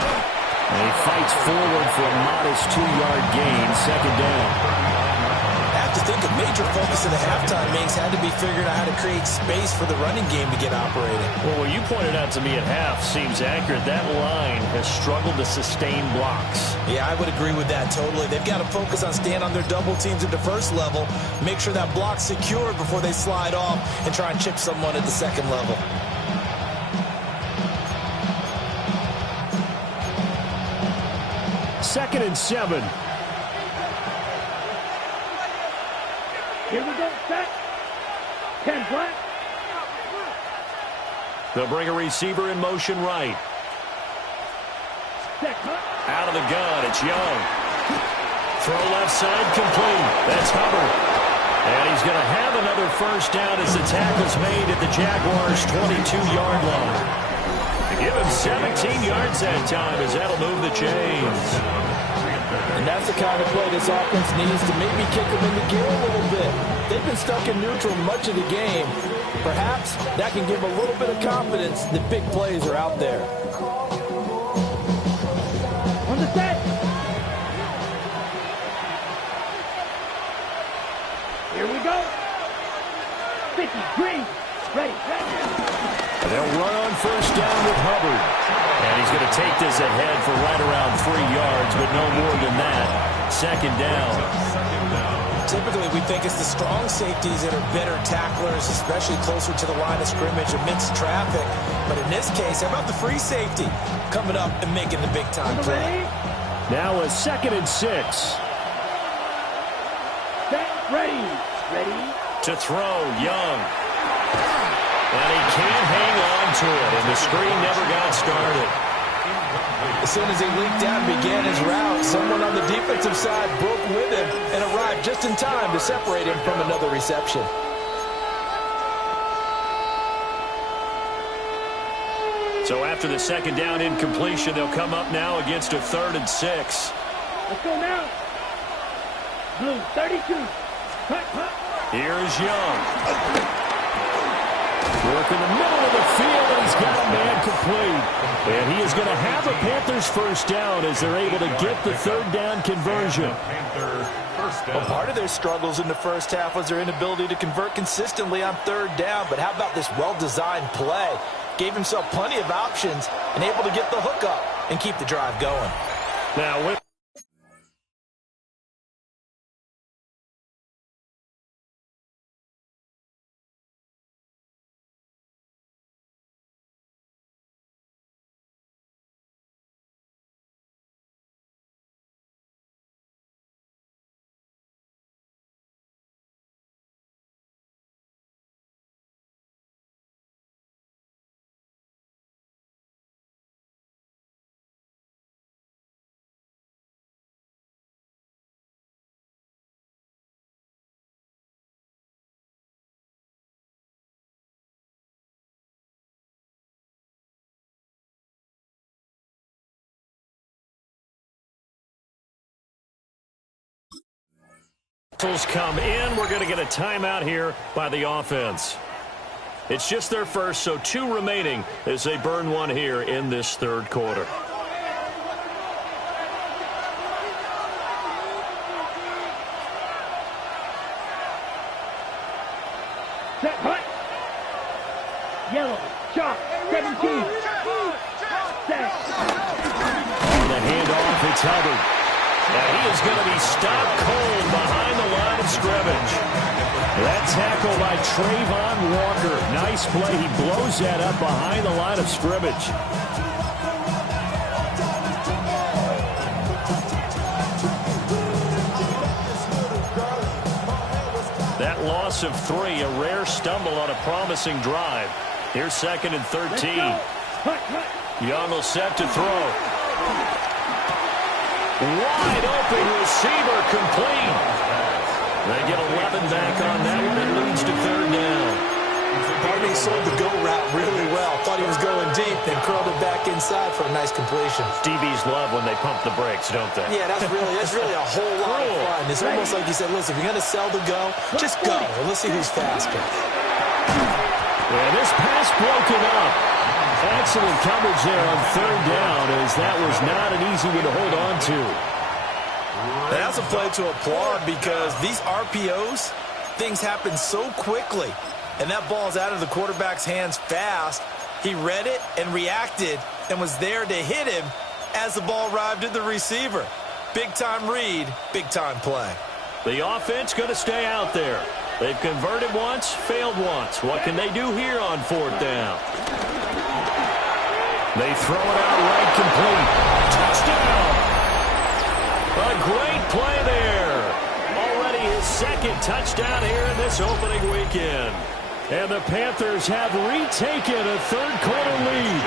And he fights forward for a modest 2-yard gain, 2nd down. I have to think a major focus of the halftime makes had to be figuring out how to create space for the running game to get operating. Well, what you pointed out to me at half seems accurate. That line has struggled to sustain blocks. Yeah, I would agree with that totally. They've got to focus on staying on their double teams at the 1st level, make sure that block's secure before they slide off and try and chip someone at the 2nd level. Second and 7. Here we go. Set. 10 flat. They'll bring a receiver in motion right. Set cut. Out of the gun, it's Young. Throw left side complete. That's Hubbard. And he's going to have another 1st down as the tackle's made at the Jaguars' 22-yard line. To give him 17 yards that time as that'll move the chains. And that's the kind of play this offense needs to maybe kick them in the gear a little bit. They've been stuck in neutral much of the game. Perhaps that can give a little bit of confidence that big plays are out there. On the set. Here we go. 50 green. Ready. And they'll run on 1st down with Hubbard. And he's going to take this ahead for right around 3 yards, but no more than that. 2nd down. Typically, we think it's the strong safeties that are better tacklers, especially closer to the line of scrimmage amidst traffic. But in this case, how about the free safety coming up and making the big-time play? Now a 2nd and 6. Set. Ready. Ready. To throw, Young. And he can't hang on to it, and the screen never got started. As soon as he leaked out and began his route, someone on the defensive side broke with him and arrived just in time to separate him from another reception. So after the 2nd down incompletion, they'll come up now against a 3rd and 6. Let's go now. Blue 32. Cut, cut. Here's Young. Work in the middle of the field, and he's got a man complete. And he is going to have a Panthers 1st down as they're able to get the 3rd down conversion. Well, part of their struggles in the 1st half was their inability to convert consistently on 3rd down. But how about this well-designed play? Gave himself plenty of options and able to get the hook up and keep the drive going. Now, with come in, we're going to get a timeout here by the offense. It's just their first, so 2 remaining as they burn one here in this 3rd quarter. Set, hut. Yellow, chalk, 17. Set. On the handoff, it's Hubbard. And he is going to be stopped cold behind the line of scrimmage. That tackle by Trayvon Walker. Nice play. He blows that up behind the line of scrimmage. That loss of 3, a rare stumble on a promising drive. Here's 2nd and 13. Young will set to throw. Wide open receiver complete. They get 11 back on that one. It leads to 3rd down. Harvey sold the go route really well. Thought he was going deep, then curled it back inside for a nice completion. DBs love when they pump the brakes, don't they? Yeah, that's really a whole lot of fun. It's almost like he said, listen, if you're going to sell the go, just go. And let's see who's faster. And this pass broken up. Excellent coverage there on 3rd down, as that was not an easy one to hold on to. That's a play to applaud because these RPOs, things happen so quickly. And that ball's out of the quarterback's hands fast. He read it and reacted and was there to hit him as the ball arrived at the receiver. Big-time read, big-time play. The offense going to stay out there. They've converted once, failed once. What can they do here on 4th down? They throw it out right, complete. Touchdown! A great play there. Already his 2nd touchdown here in this opening weekend. And the Panthers have retaken a 3rd quarter lead.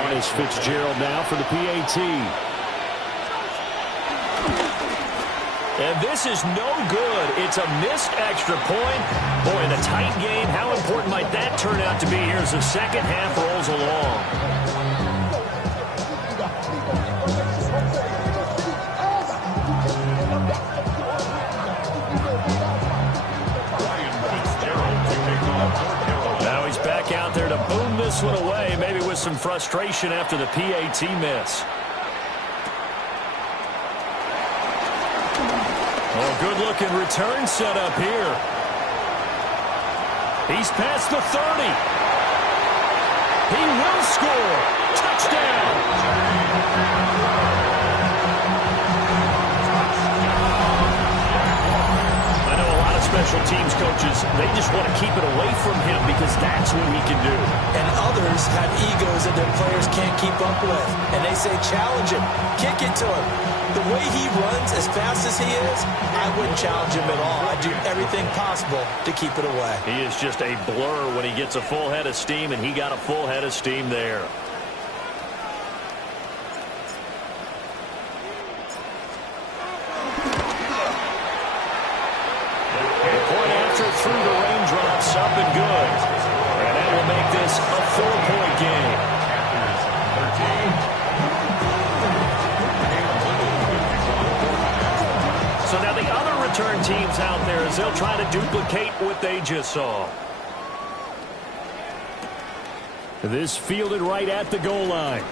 On is Fitzgerald now for the PAT. And this is no good. It's a missed extra point. Boy, in a tight game, how important might that turn out to be here as the second half rolls along? Now he's back out there to boom this one away, maybe with some frustration after the PAT miss. Oh, good-looking return set up here. He's past the 30. He will score. Touchdown. I know a lot of special teams coaches, they just want to keep it away from him because that's what he can do. And others have egos that their players can't keep up with. And they say, challenge him. Kick it to him. The way he runs as fast as he is, I wouldn't challenge him at all. I'd do everything possible to keep it away. He is just a blur when he gets a full head of steam, and he got a full head of steam there. The point after through the raindrops, up and good. And that will make this a 4-point game. So now the other return teams out there as they'll try to duplicate what they just saw. This fielded right at the goal line.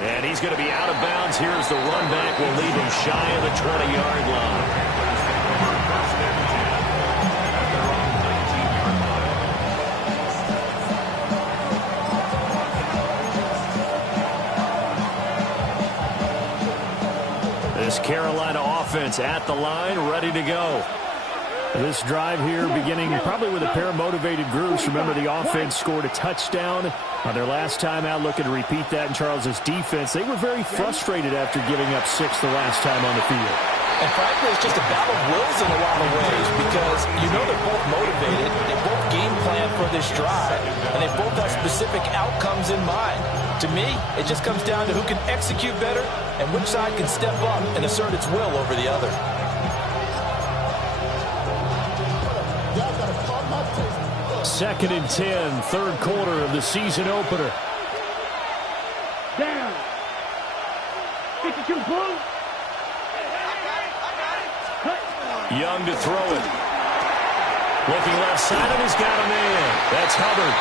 And he's going to be out of bounds here as the run back will leave him shy of the 20-yard line. This Carolina offense at the line, ready to go. This drive here beginning probably with a pair of motivated groups. Remember, the offense scored a touchdown on their last time out, looking to repeat that in Charles's defense. They were very frustrated after giving up 6 the last time on the field. And frankly, it's just a battle of wills in a lot of ways because you know they're both motivated. They both game plan for this drive, and they both have specific outcomes in mind. To me, it just comes down to who can execute better and which side can step up and assert its will over the other. Second and 10, third quarter of the season opener. Down. 52 Blue. Young to throw it. Looking left side, and he's got a man. That's Hubbard.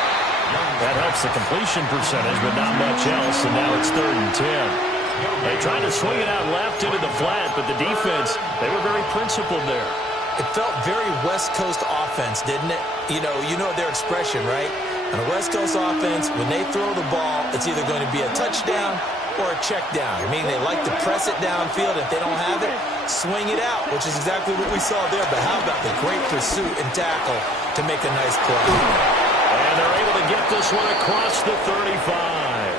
That helps the completion percentage, but not much else, and now it's 3rd and 10. They tried to swing it out left into the flat, but the defense, they were very principled there. It felt very West Coast offense, didn't it? You know their expression, right? On a West Coast offense, when they throw the ball, it's either going to be a touchdown or a check down, meaning they like to press it downfield. If they don't have it, swing it out, which is exactly what we saw there. But how about the great pursuit and tackle to make a nice play? And they're able to get this one across the 35.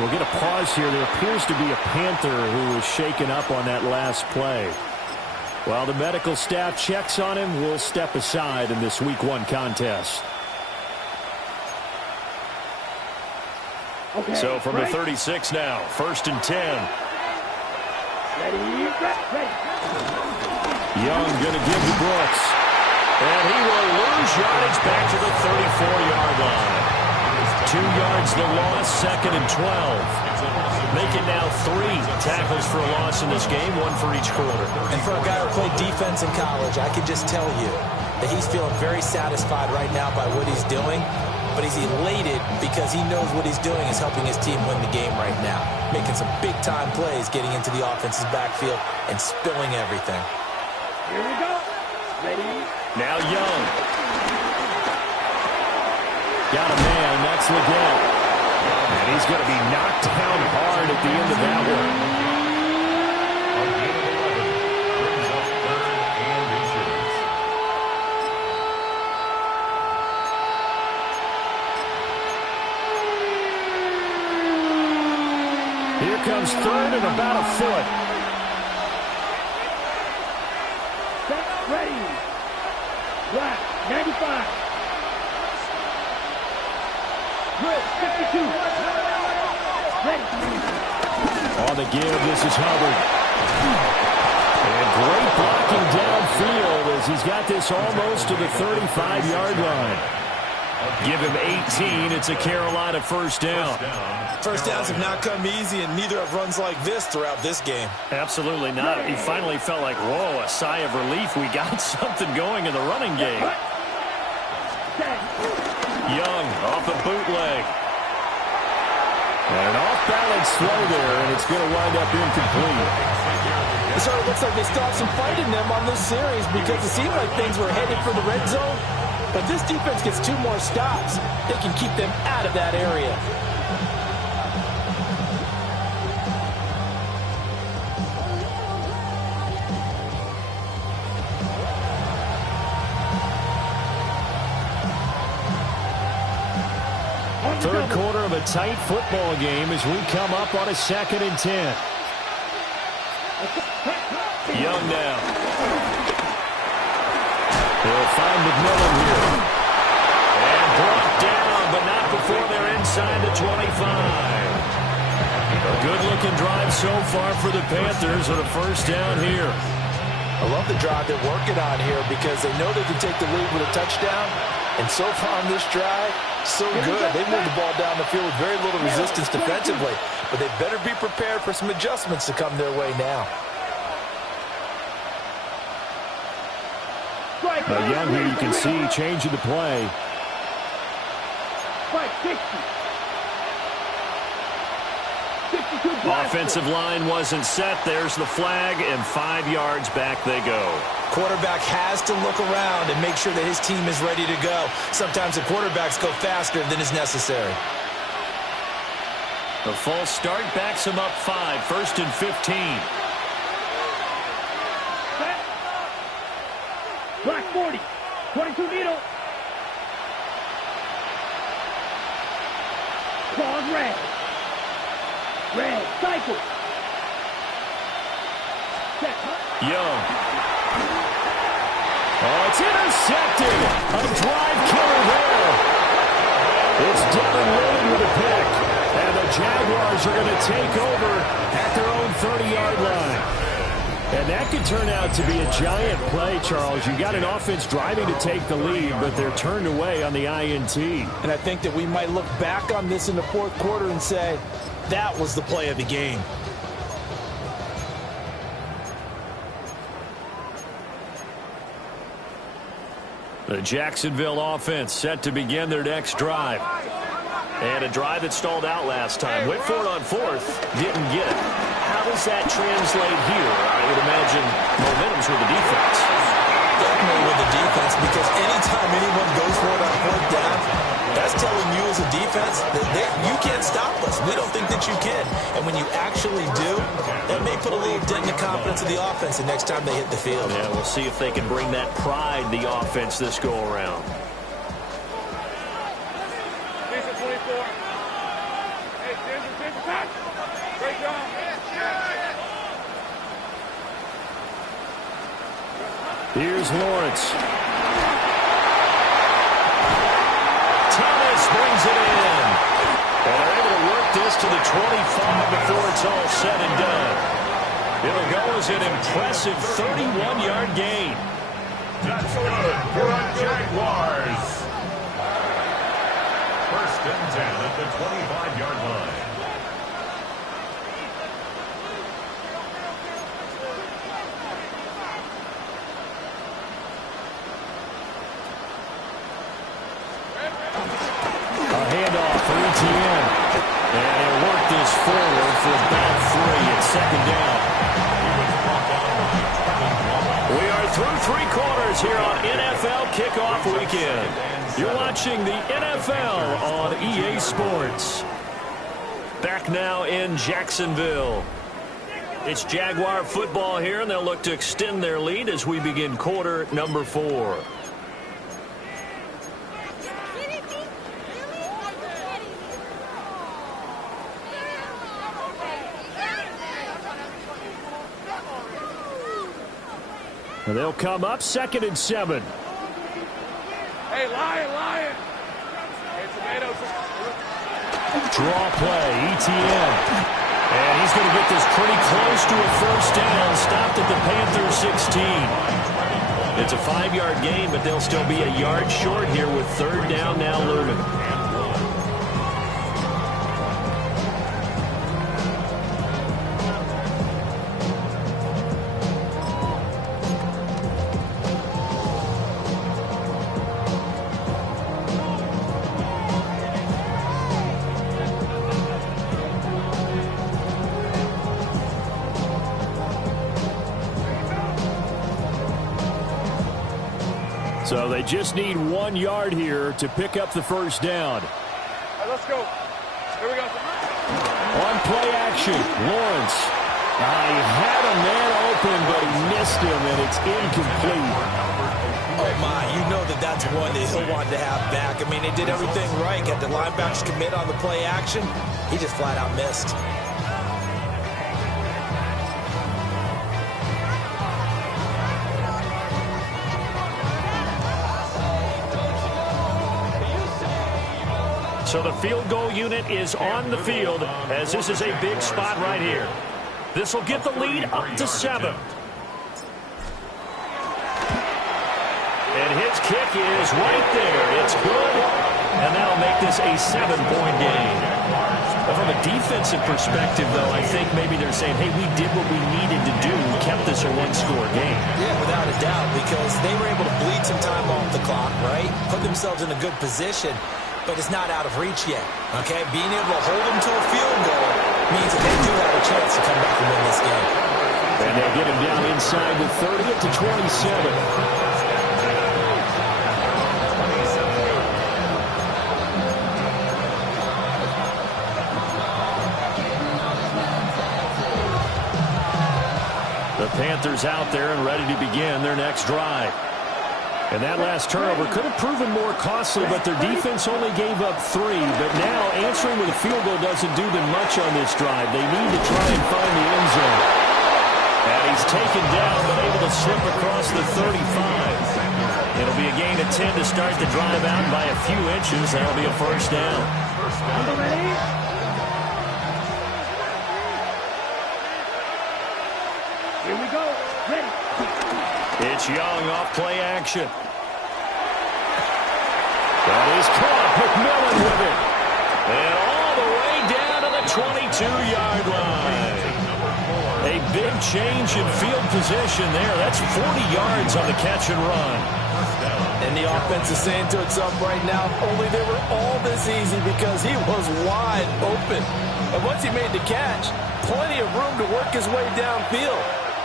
We'll get a pause here. There appears to be a Panther who was shaken up on that last play. While the medical staff checks on him, we'll step aside in this Week 1 contest. Okay, So from the 36 now, 1st and 10. Ready. Young going to give to Brooks. And he will lose yardage back to the 34-yard line. 2 yards the loss, 2nd and 12. Make it now 3 tackles for a loss in this game, 1 for each quarter. And for a guy who played defense in college, I can just tell you that he's feeling very satisfied right now by what he's doing. But he's elated because he knows what he's doing is helping his team win the game right now. Making some big-time plays, getting into the offense's backfield, and spilling everything. Here we go. Ready. Now Young. Got a man, that's Leggett. And he's going to be knocked down hard at the end of that one. Brings up 3rd and inches. Here comes 3rd and about a foot. Set. Ready. Right. 95. Good. 52. Ready. On the give, this is Hubbard. And great blocking downfield as he's got this almost to the 35-yard line. Give him 18. It's a Carolina first down. First downs have not come easy, and neither have runs like this throughout this game. Absolutely not. He finally felt like, whoa, a sigh of relief. We got something going in the running game. Young off the bootleg. And an off-balance throw there, and it's going to wind up incomplete. It sort of looks like they still have some fight in them on this series because it seemed like things were headed for the red zone. But this defense gets 2 more stops. They can keep them out of that area. Third quarter of a tight football game as we come up on a 2nd and 10. Young now. They'll find McMillan here. And brought down, but not before they're inside the 25. A good-looking drive so far for the Panthers with a first down here. I love the drive they're working on here because they know they can take the lead with a touchdown. And so far on this drive, so good. They moved the ball down the field with very little resistance defensively. But they better be prepared for some adjustments to come their way now. Young here, you can see changing the play. Offensive line wasn't set. There's the flag, and 5 yards back they go. Quarterback has to look around and make sure that his team is ready to go. Sometimes the quarterbacks go faster than is necessary. The false start backs him up 5, 1st and 15. Black 40. 22 needle. Claws red. Red. Cycle. Set. Young. Oh, it's intercepted. A drive killer there. It's Devin Lloyd with a pick. And the Jaguars are going to take over at their own 30-yard line. And that could turn out to be a giant play, Charles. You got an offense driving to take the lead, but they're turned away on the INT. And I think that we might look back on this in the 4th quarter and say, that was the play of the game. The Jacksonville offense set to begin their next drive. And a drive that stalled out last time. Went for it on 4th, didn't get it. How does that translate here? I would imagine momentum's with the defense. definitely with the defense, because anytime anyone goes for it on fourth down, that's telling you as a defense that you can't stop us. We don't think that you can. And when you actually do, that may put a little dent in the confidence of the offense the next time they hit the field. Yeah, we'll see if they can bring that pride, the offense, this go-around. Decent 24. Hey, Ginger, touch. Great job. Here's Lawrence. Thomas brings it in. And they're able to work this to the 25 before it's all said and done. It'll go as an impressive 31-yard gain. That's good for the Jaguars. First and 10 at the 25-yard line. And he'll work this forward for about 3 at second down. We are through 3 quarters here on NFL Kickoff Weekend. You're watching the NFL on EA Sports. Back now in Jacksonville. It's Jaguar football here, and they'll look to extend their lead as we begin quarter number 4. And they'll come up 2nd and 7. Hey, Lion. Hey, Tomatoes. Draw play, ETN. And he's going to get this pretty close to a first down. Stopped at the Panthers 16. It's a 5-yard gain, but they'll still be a yard short here with 3rd down now looming. So they just need 1 yard here to pick up the first down. Right, let's go. Here we go. On play action, Lawrence. He had a man open, but he missed him, and it's incomplete. Oh, my. You know that's one that he'll want to have back. I mean, they did everything right. Got the linebackers commit on the play action. He just flat out missed. So the field goal unit is on the field as this is a big spot right here. This will get the lead up to 7. And his kick is right there. It's good. And that'll make this a 7-point game. But from a defensive perspective, though, I think maybe they're saying, hey, we did what we needed to do. We kept this a 1-score game. Yeah, without a doubt, because they were able to bleed some time off the clock, right? Put themselves in a good position. But it's not out of reach yet, okay? Being able to hold them to a field goal means that they do have a chance to come back and win this game. And they'll get him down inside the 30 to 27. The Panthers out there and ready to begin their next drive. And that last turnover could have proven more costly, but their defense only gave up 3. But now answering with a field goal doesn't do them much on this drive. They need to try and find the end zone. And he's taken down, but able to slip across the 35. It'll be a gain of 10 to start the drive out by a few inches. That'll be a first down. Here we go. Ready. It's Young off play action. That is caught. McMillan with it. And all the way down to the 22-yard line. A big change in field position there. That's 40 yards on the catch and run. And the offense is saying to itself right now, only they were all this easy because he was wide open. And once he made the catch, plenty of room to work his way downfield.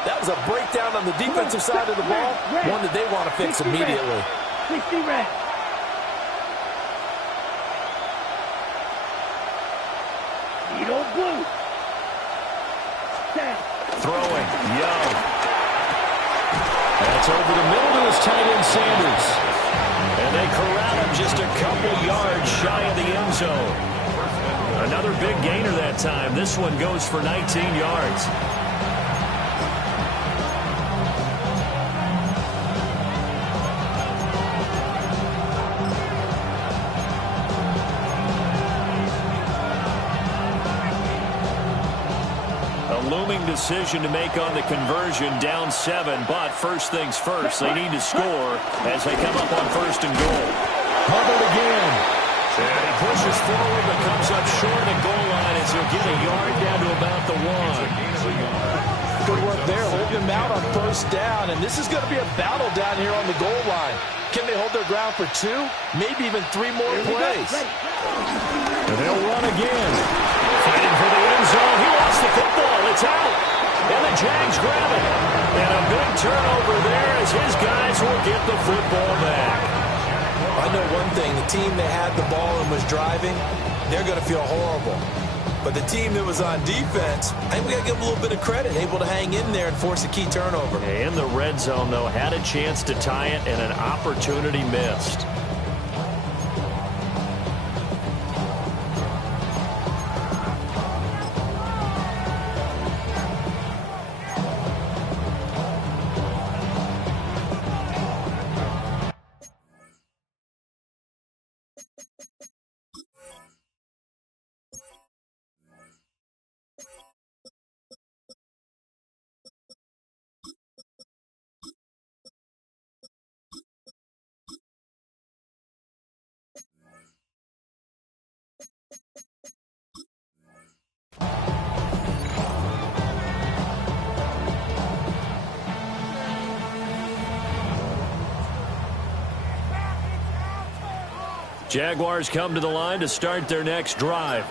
That was a breakdown on the defensive side of the ball, one that they want to fix immediately. 60 red. Needle blue. 10. Throwing, Young. That's over the middle to his tight end, Sanders. And they corral him just a couple yards shy of the end zone. Another big gainer that time. This one goes for 19 yards. Looming decision to make on the conversion, down 7, but first things first, they need to score as they come up on 1st and goal. Hubbard again. And he pushes forward but comes up short at goal line as he'll get a yard down to about the 1. Good work there, holding him out on 1st down, and this is going to be a battle down here on the goal line. Can they hold their ground for 2, maybe even 3 more plays? And they'll run again. Fighting for the end zone. He lost the football. It's out. And the Jags grab it. And a big turnover there as his guys will get the football back. I know one thing. The team that had the ball and was driving, they're going to feel horrible. But the team that was on defense, I think we got to give them a little bit of credit. Able to hang in there and force a key turnover. In the red zone, though, had a chance to tie it and an opportunity missed. Jaguars come to the line to start their next drive.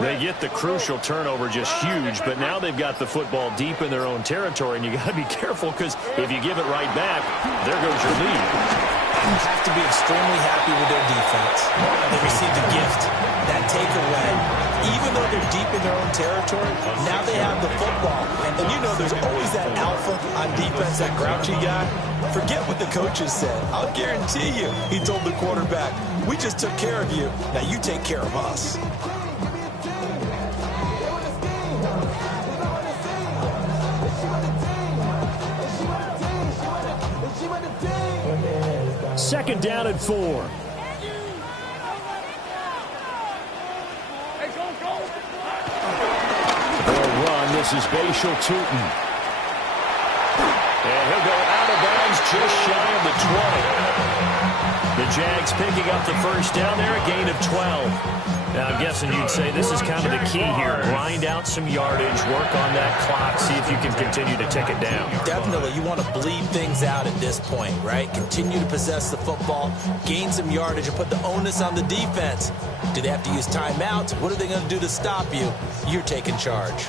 They get the crucial turnover, just huge, but now they've got the football deep in their own territory, and you got to be careful because if you give it right back, there goes your lead. You have to be extremely happy with their defense. They received a gift, that takeaway. Even though they're deep in their own territory, now they have the football. And you know there's always that alpha on defense, that grouchy guy. Forget what the coaches said. I'll guarantee you, he told the quarterback, we just took care of you. Now you take care of us. Second down and 4. They'll run. This is Bashal Tootin. And he'll go out of bounds just shy of the 20. The Jags picking up the first down there, a gain of 12. Now, I'm guessing you'd say this is kind of the key here. Grind out some yardage, work on that clock, see if you can continue to tick it down. Definitely. You want to bleed things out at this point, right? Continue to possess the football, gain some yardage, and put the onus on the defense. Do they have to use timeouts? What are they going to do to stop you? You're taking charge.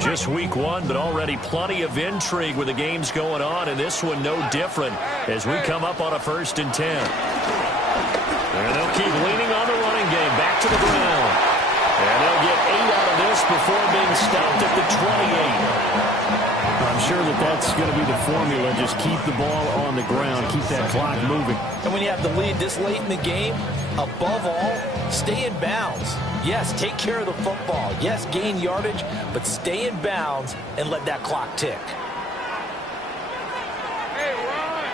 Just week 1, but already plenty of intrigue with the games going on, and this one no different as we come up on a 1st and 10. And they'll keep leaning on the running game, back to the ground. And they'll get 8 out of this before being stopped at the 28. I'm sure that's going to be the formula. Just keep the ball on the ground, keep that clock moving. And when you have the lead this late in the game, above all, stay in bounds. Yes, take care of the football. Yes, gain yardage, but stay in bounds and let that clock tick. Hey, Ron.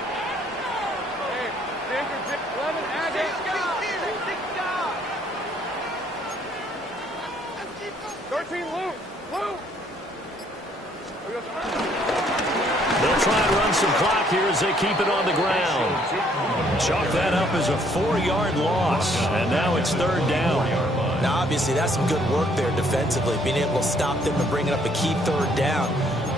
Hey, 11, add 13, Luke. They'll try and run some clock here as they keep it on the ground. Chalk that up as a 4-yard loss, and now it's 3rd down. Now, obviously, that's some good work there defensively, being able to stop them and bringing up a key 3rd down.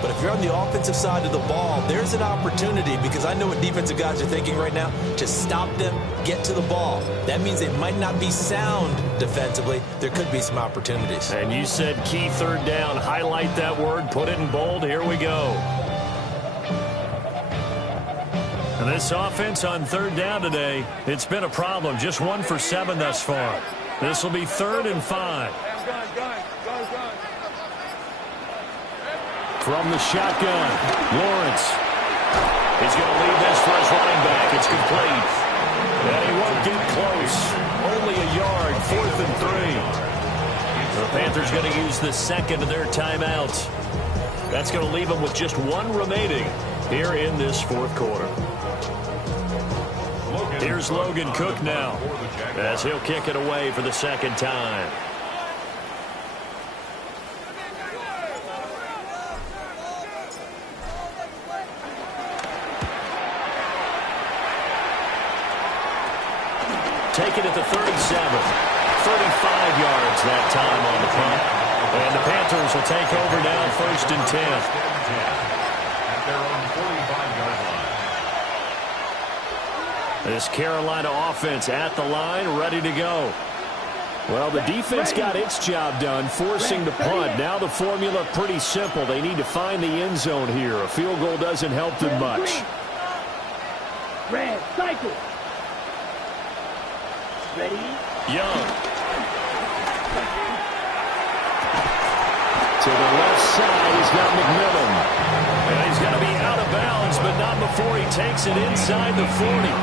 But if you're on the offensive side of the ball, there's an opportunity, because I know what defensive guys are thinking right now, to stop them, get to the ball. That means they might not be sound defensively. There could be some opportunities. And you said key third down. Highlight that word, put it in bold. Here we go. And this offense on third down today, it's been a problem. Just 1 for 7 thus far. This will be 3rd and 5. From the shotgun, Lawrence. He's going to leave this for his running back. It's complete. And he won't get close. Only a yard, 4th and 3. The Panthers going to use the second of their timeouts. That's going to leave them with just 1 remaining here in this 4th quarter. Here's Logan Cook now, as he'll kick it away for the 2nd time. Take it at the 37. 35 yards that time on the punt. And the Panthers will take over now, 1st and 10. At their own 45-yard line. This Carolina offense at the line, ready to go. Well, the defense got its job done, forcing the punt. Now the formula pretty simple. They need to find the end zone here. A field goal doesn't help them much. Red, cycle. Ready? Young. To the left side, he's got McMillan. And he's going to be out of bounds, but not before he takes it inside the 40.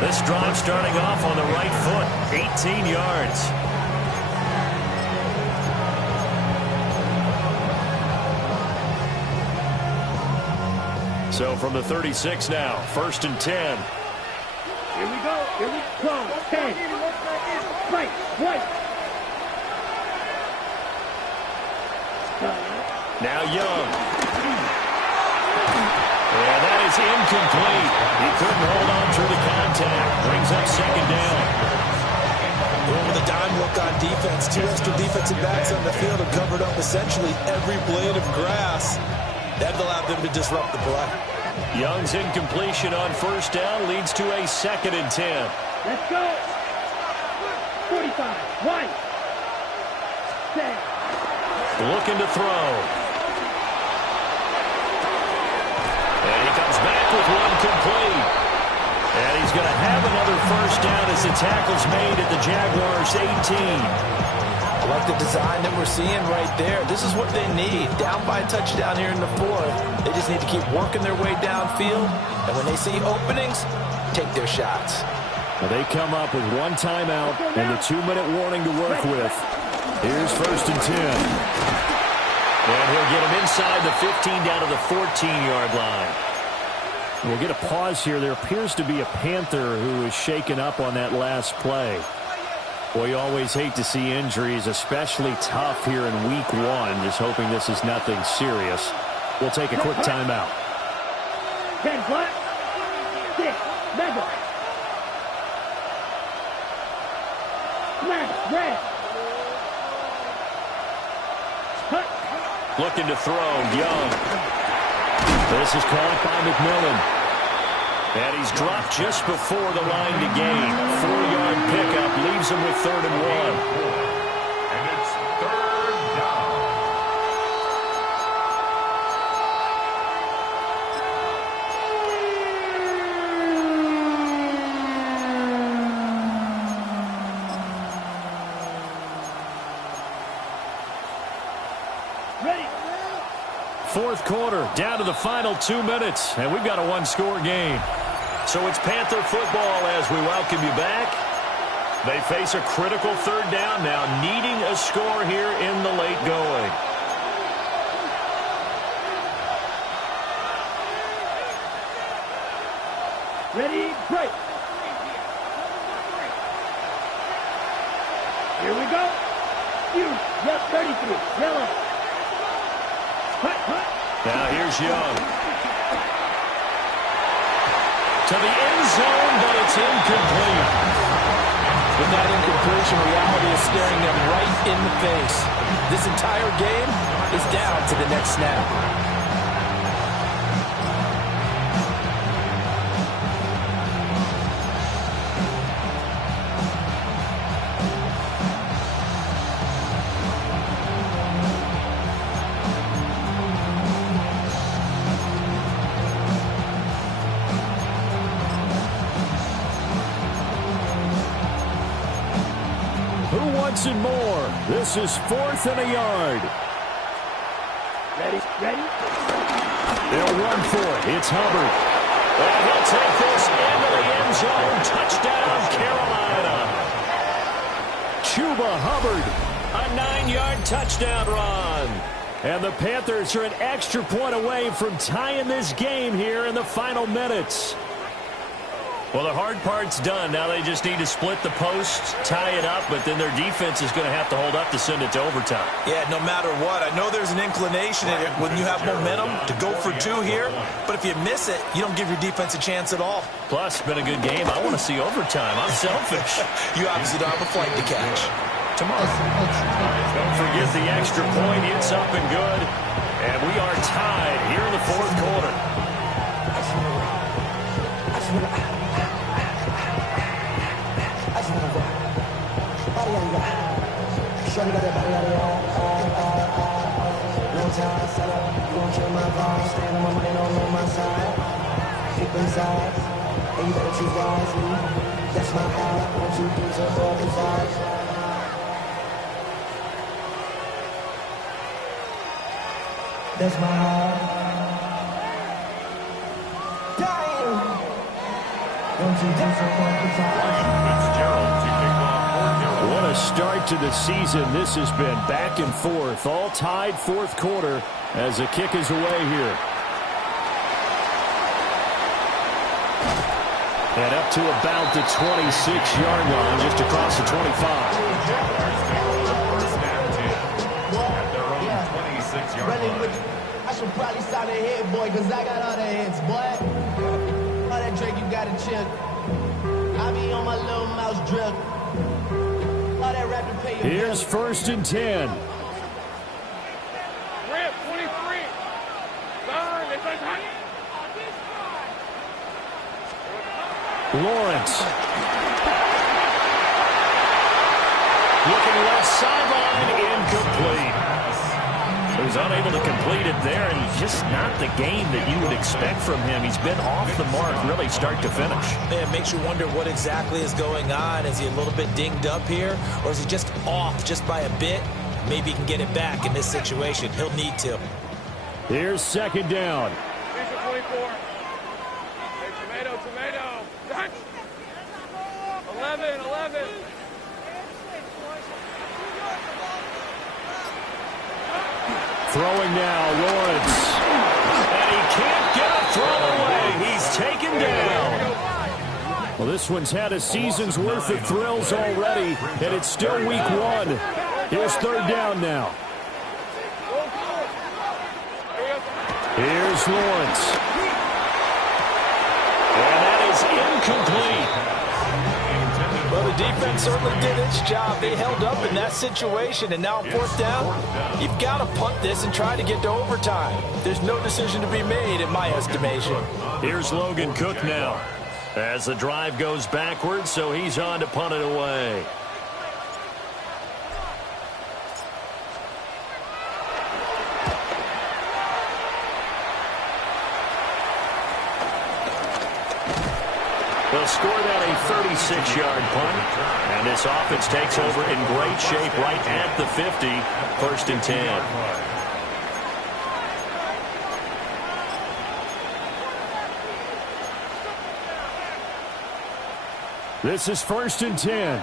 This drive starting off on the right foot, 18 yards. So from the 36 now, 1st and 10. Here we go. Here we go. 10. Right. Now Young. And that is incomplete. He couldn't hold on through the contact. Brings up 2nd down. Going with a dime look on defense. 2 extra defensive backs on the field have covered up essentially every blade of grass. That allowed them to disrupt the play. Young's incompletion on 1st down leads to a 2nd and 10. Let's go. 45. Right. Set. Looking to throw. And he comes back with one complete. And he's going to have another 1st down as the tackle's made at the Jaguars' 18. I like the design that we're seeing right there. This is what they need. Down by a touchdown here in the 4th. They just need to keep working their way downfield. And when they see openings, take their shots. Well, they come up with 1 timeout and a 2-minute warning to work with. Here's 1st and 10. And he'll get him inside the 15 down to the 14-yard line. We'll get a pause here. There appears to be a Panther who is shaken up on that last play. Boy, you always hate to see injuries, especially tough here in week 1. Just hoping this is nothing serious. We'll take a quick timeout. 10 black. 6 mega. Smash red. Cut. Looking to throw, Young. This is caught by McMillan. And he's dropped just before the line to gain. 4-yard pickup leaves him with 3rd and 1. And it's 3rd down. Ready. 4th quarter, down to the final 2 minutes, and we've got a 1-score game. So it's Panther football as we welcome you back. They face a critical 3rd down now, needing a score here in the late going. Ready, break. Here we go. Yep, 33. Yellow. Hut, hut. Now here's Young. To the end zone, but it's incomplete. With that incompletion, reality is staring them right in the face. This entire game is down to the next snap. Who wants it more? This is 4th and a yard. Ready? They'll run for it. It's Hubbard. And he'll take this into the end zone. Touchdown, Carolina. Chuba Hubbard, a 9-yard touchdown run. And the Panthers are an extra point away from tying this game here in the final minutes. Well, the hard part's done. Now they just need to split the posts, tie it up, but then their defense is going to have to hold up to send it to overtime. Yeah, no matter what. I know there's an inclination when you have momentum to go for 2 here, but if you miss it, you don't give your defense a chance at all. Plus, it's been a good game. I want to see overtime. I'm selfish. You obviously don't have a flight to catch. Tomorrow. Don't forget the extra point. It's up and good. And we are tied here in the 4th quarter. That's my heart. Damn. Don't you do so fucking What a start to the season. This has been back and forth. All tied 4th quarter as the kick is away here. And up to about the 26-yard line, just across the 25. I should probably sign a hit, boy, because I got all the hits, boy. All that Drake, you got to chill. I be on my little mouse drip. All that rapping pay your Here's 1st and 10. Rip, 23. Burn, they say hot. Lawrence. Looking left sideline, incomplete. He was unable to complete it there, and just not the game that you would expect from him. He's been off the mark really start to finish. It makes you wonder what exactly is going on. Is he a little bit dinged up here, or is he just off just by a bit? Maybe he can get it back in this situation. He'll need to. Here's 2nd down. 24. Hey, tomato. Dutch. 11. Throwing now, Lawrence. And he can't get a throw away. He's taken down. Well, this one's had a season's worth of thrills already, and it's still week 1. Here's 3rd down now. Here's Lawrence. And that is incomplete. Well, the defense certainly did its job. They held up in that situation, and now on 4th down, you've got to punt this and try to get to overtime. There's no decision to be made, in my estimation. Here's Logan Cook now as the drive goes backwards, so he's on to punt it away. They'll score that a 36-yard punt, and this offense takes over in great shape right at the 50, 1st and 10. This is 1st and 10.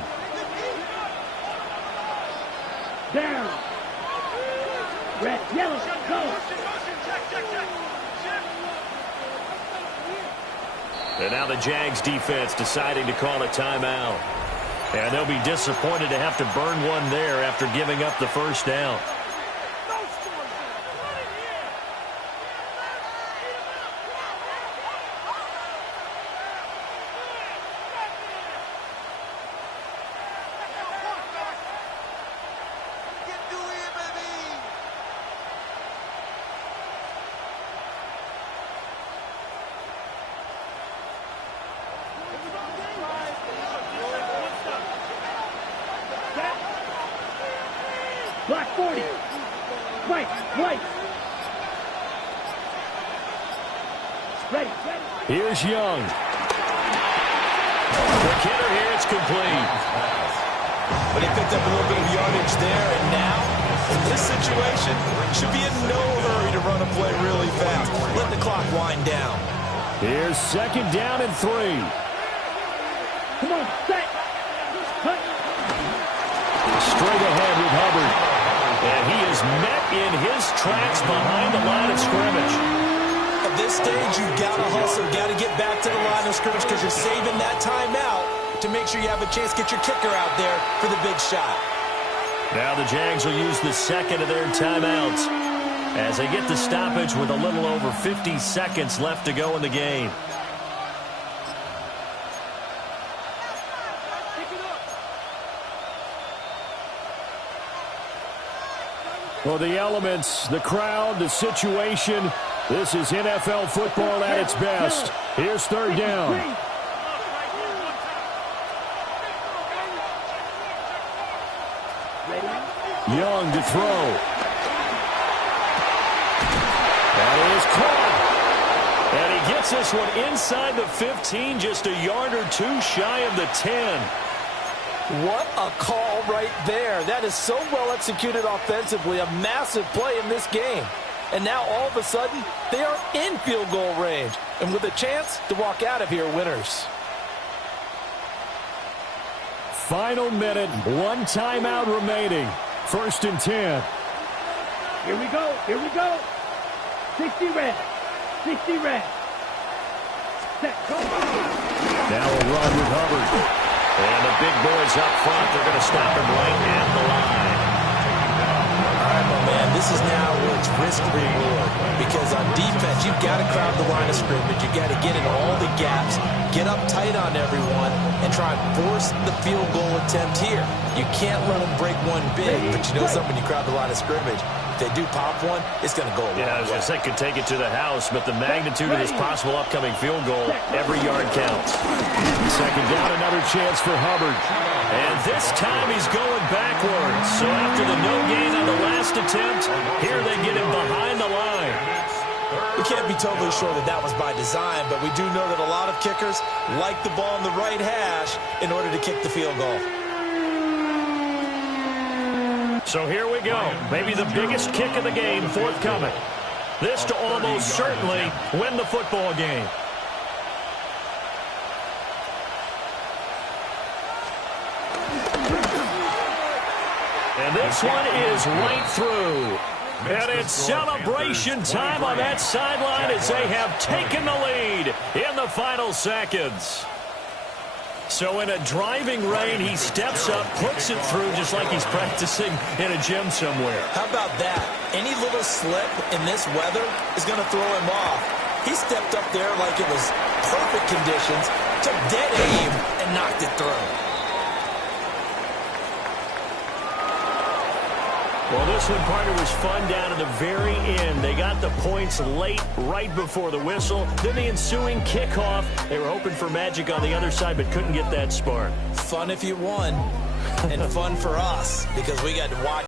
Down. Red, yellow, go. And now the Jags defense deciding to call a timeout. And they'll be disappointed to have to burn one there after giving up the 1st down. Block 40. Right. Ready. Here's Young. The kidder here, it's complete. But he picked picked up a little bit of yardage there, and now, in this situation, should be in no hurry to run a play really fast. Let the clock wind down. Here's 2nd down and 3. Come on, set. Cut. Straight ahead with Hubbard. And he is met in his tracks behind the line of scrimmage. At this stage, you've got to hustle, got to get back to the line of scrimmage because you're saving that timeout to make sure you have a chance to get your kicker out there for the big shot. Now the Jags will use the second of their timeouts as they get the stoppage with a little over 50 seconds left to go in the game. For the elements, the crowd, the situation, this is NFL football at its best. Here's 3rd down. Young to throw. That is caught. And he gets this one inside the 15, just a yard or two shy of the 10. What a call right there. That is so well executed offensively. A massive play in this game. And now all of a sudden, they are in field goal range. And with a chance to walk out of here winners. Final minute, 1 timeout remaining. 1st and 10. Here we go. Here we go. 60 red. 60 red. Set. Go. Now a run with Hubbard. And the big boys up front, they're going to stop him right at the line. All right, my man, this is now where it's risk-reward. Because on defense, you've got to crowd the line of scrimmage. You've got to get in all the gaps, get up tight on everyone, and try and force the field goal attempt here. You can't let them break one big, but you know something, when you crowd the line of scrimmage, if they do pop one, it's going to go a long way. I was going to say, could take it to the house, but the magnitude of this possible upcoming field goal, every yard counts. 2nd down, another chance for Hubbard. And this time he's going backwards. So after the no gain on the last attempt, here they get him behind the line. We can't be totally sure that that was by design, but we do know that a lot of kickers like the ball in the right hash in order to kick the field goal. So here we go. Maybe the biggest kick of the game forthcoming. This to almost certainly win the football game. And this one is right through. And it's celebration time on that sideline as they have taken the lead in the final seconds. So in a driving rain, he steps up, puts it through just like he's practicing in a gym somewhere. How about that? Any little slip in this weather is going to throw him off. He stepped up there like it was perfect conditions, took dead aim, and knocked it through. Well, this one, partner, was fun down to the very end. They got the points late, right before the whistle. Then the ensuing kickoff. They were hoping for magic on the other side, but couldn't get that spark. Fun if you won, and fun for us, because we got to watch.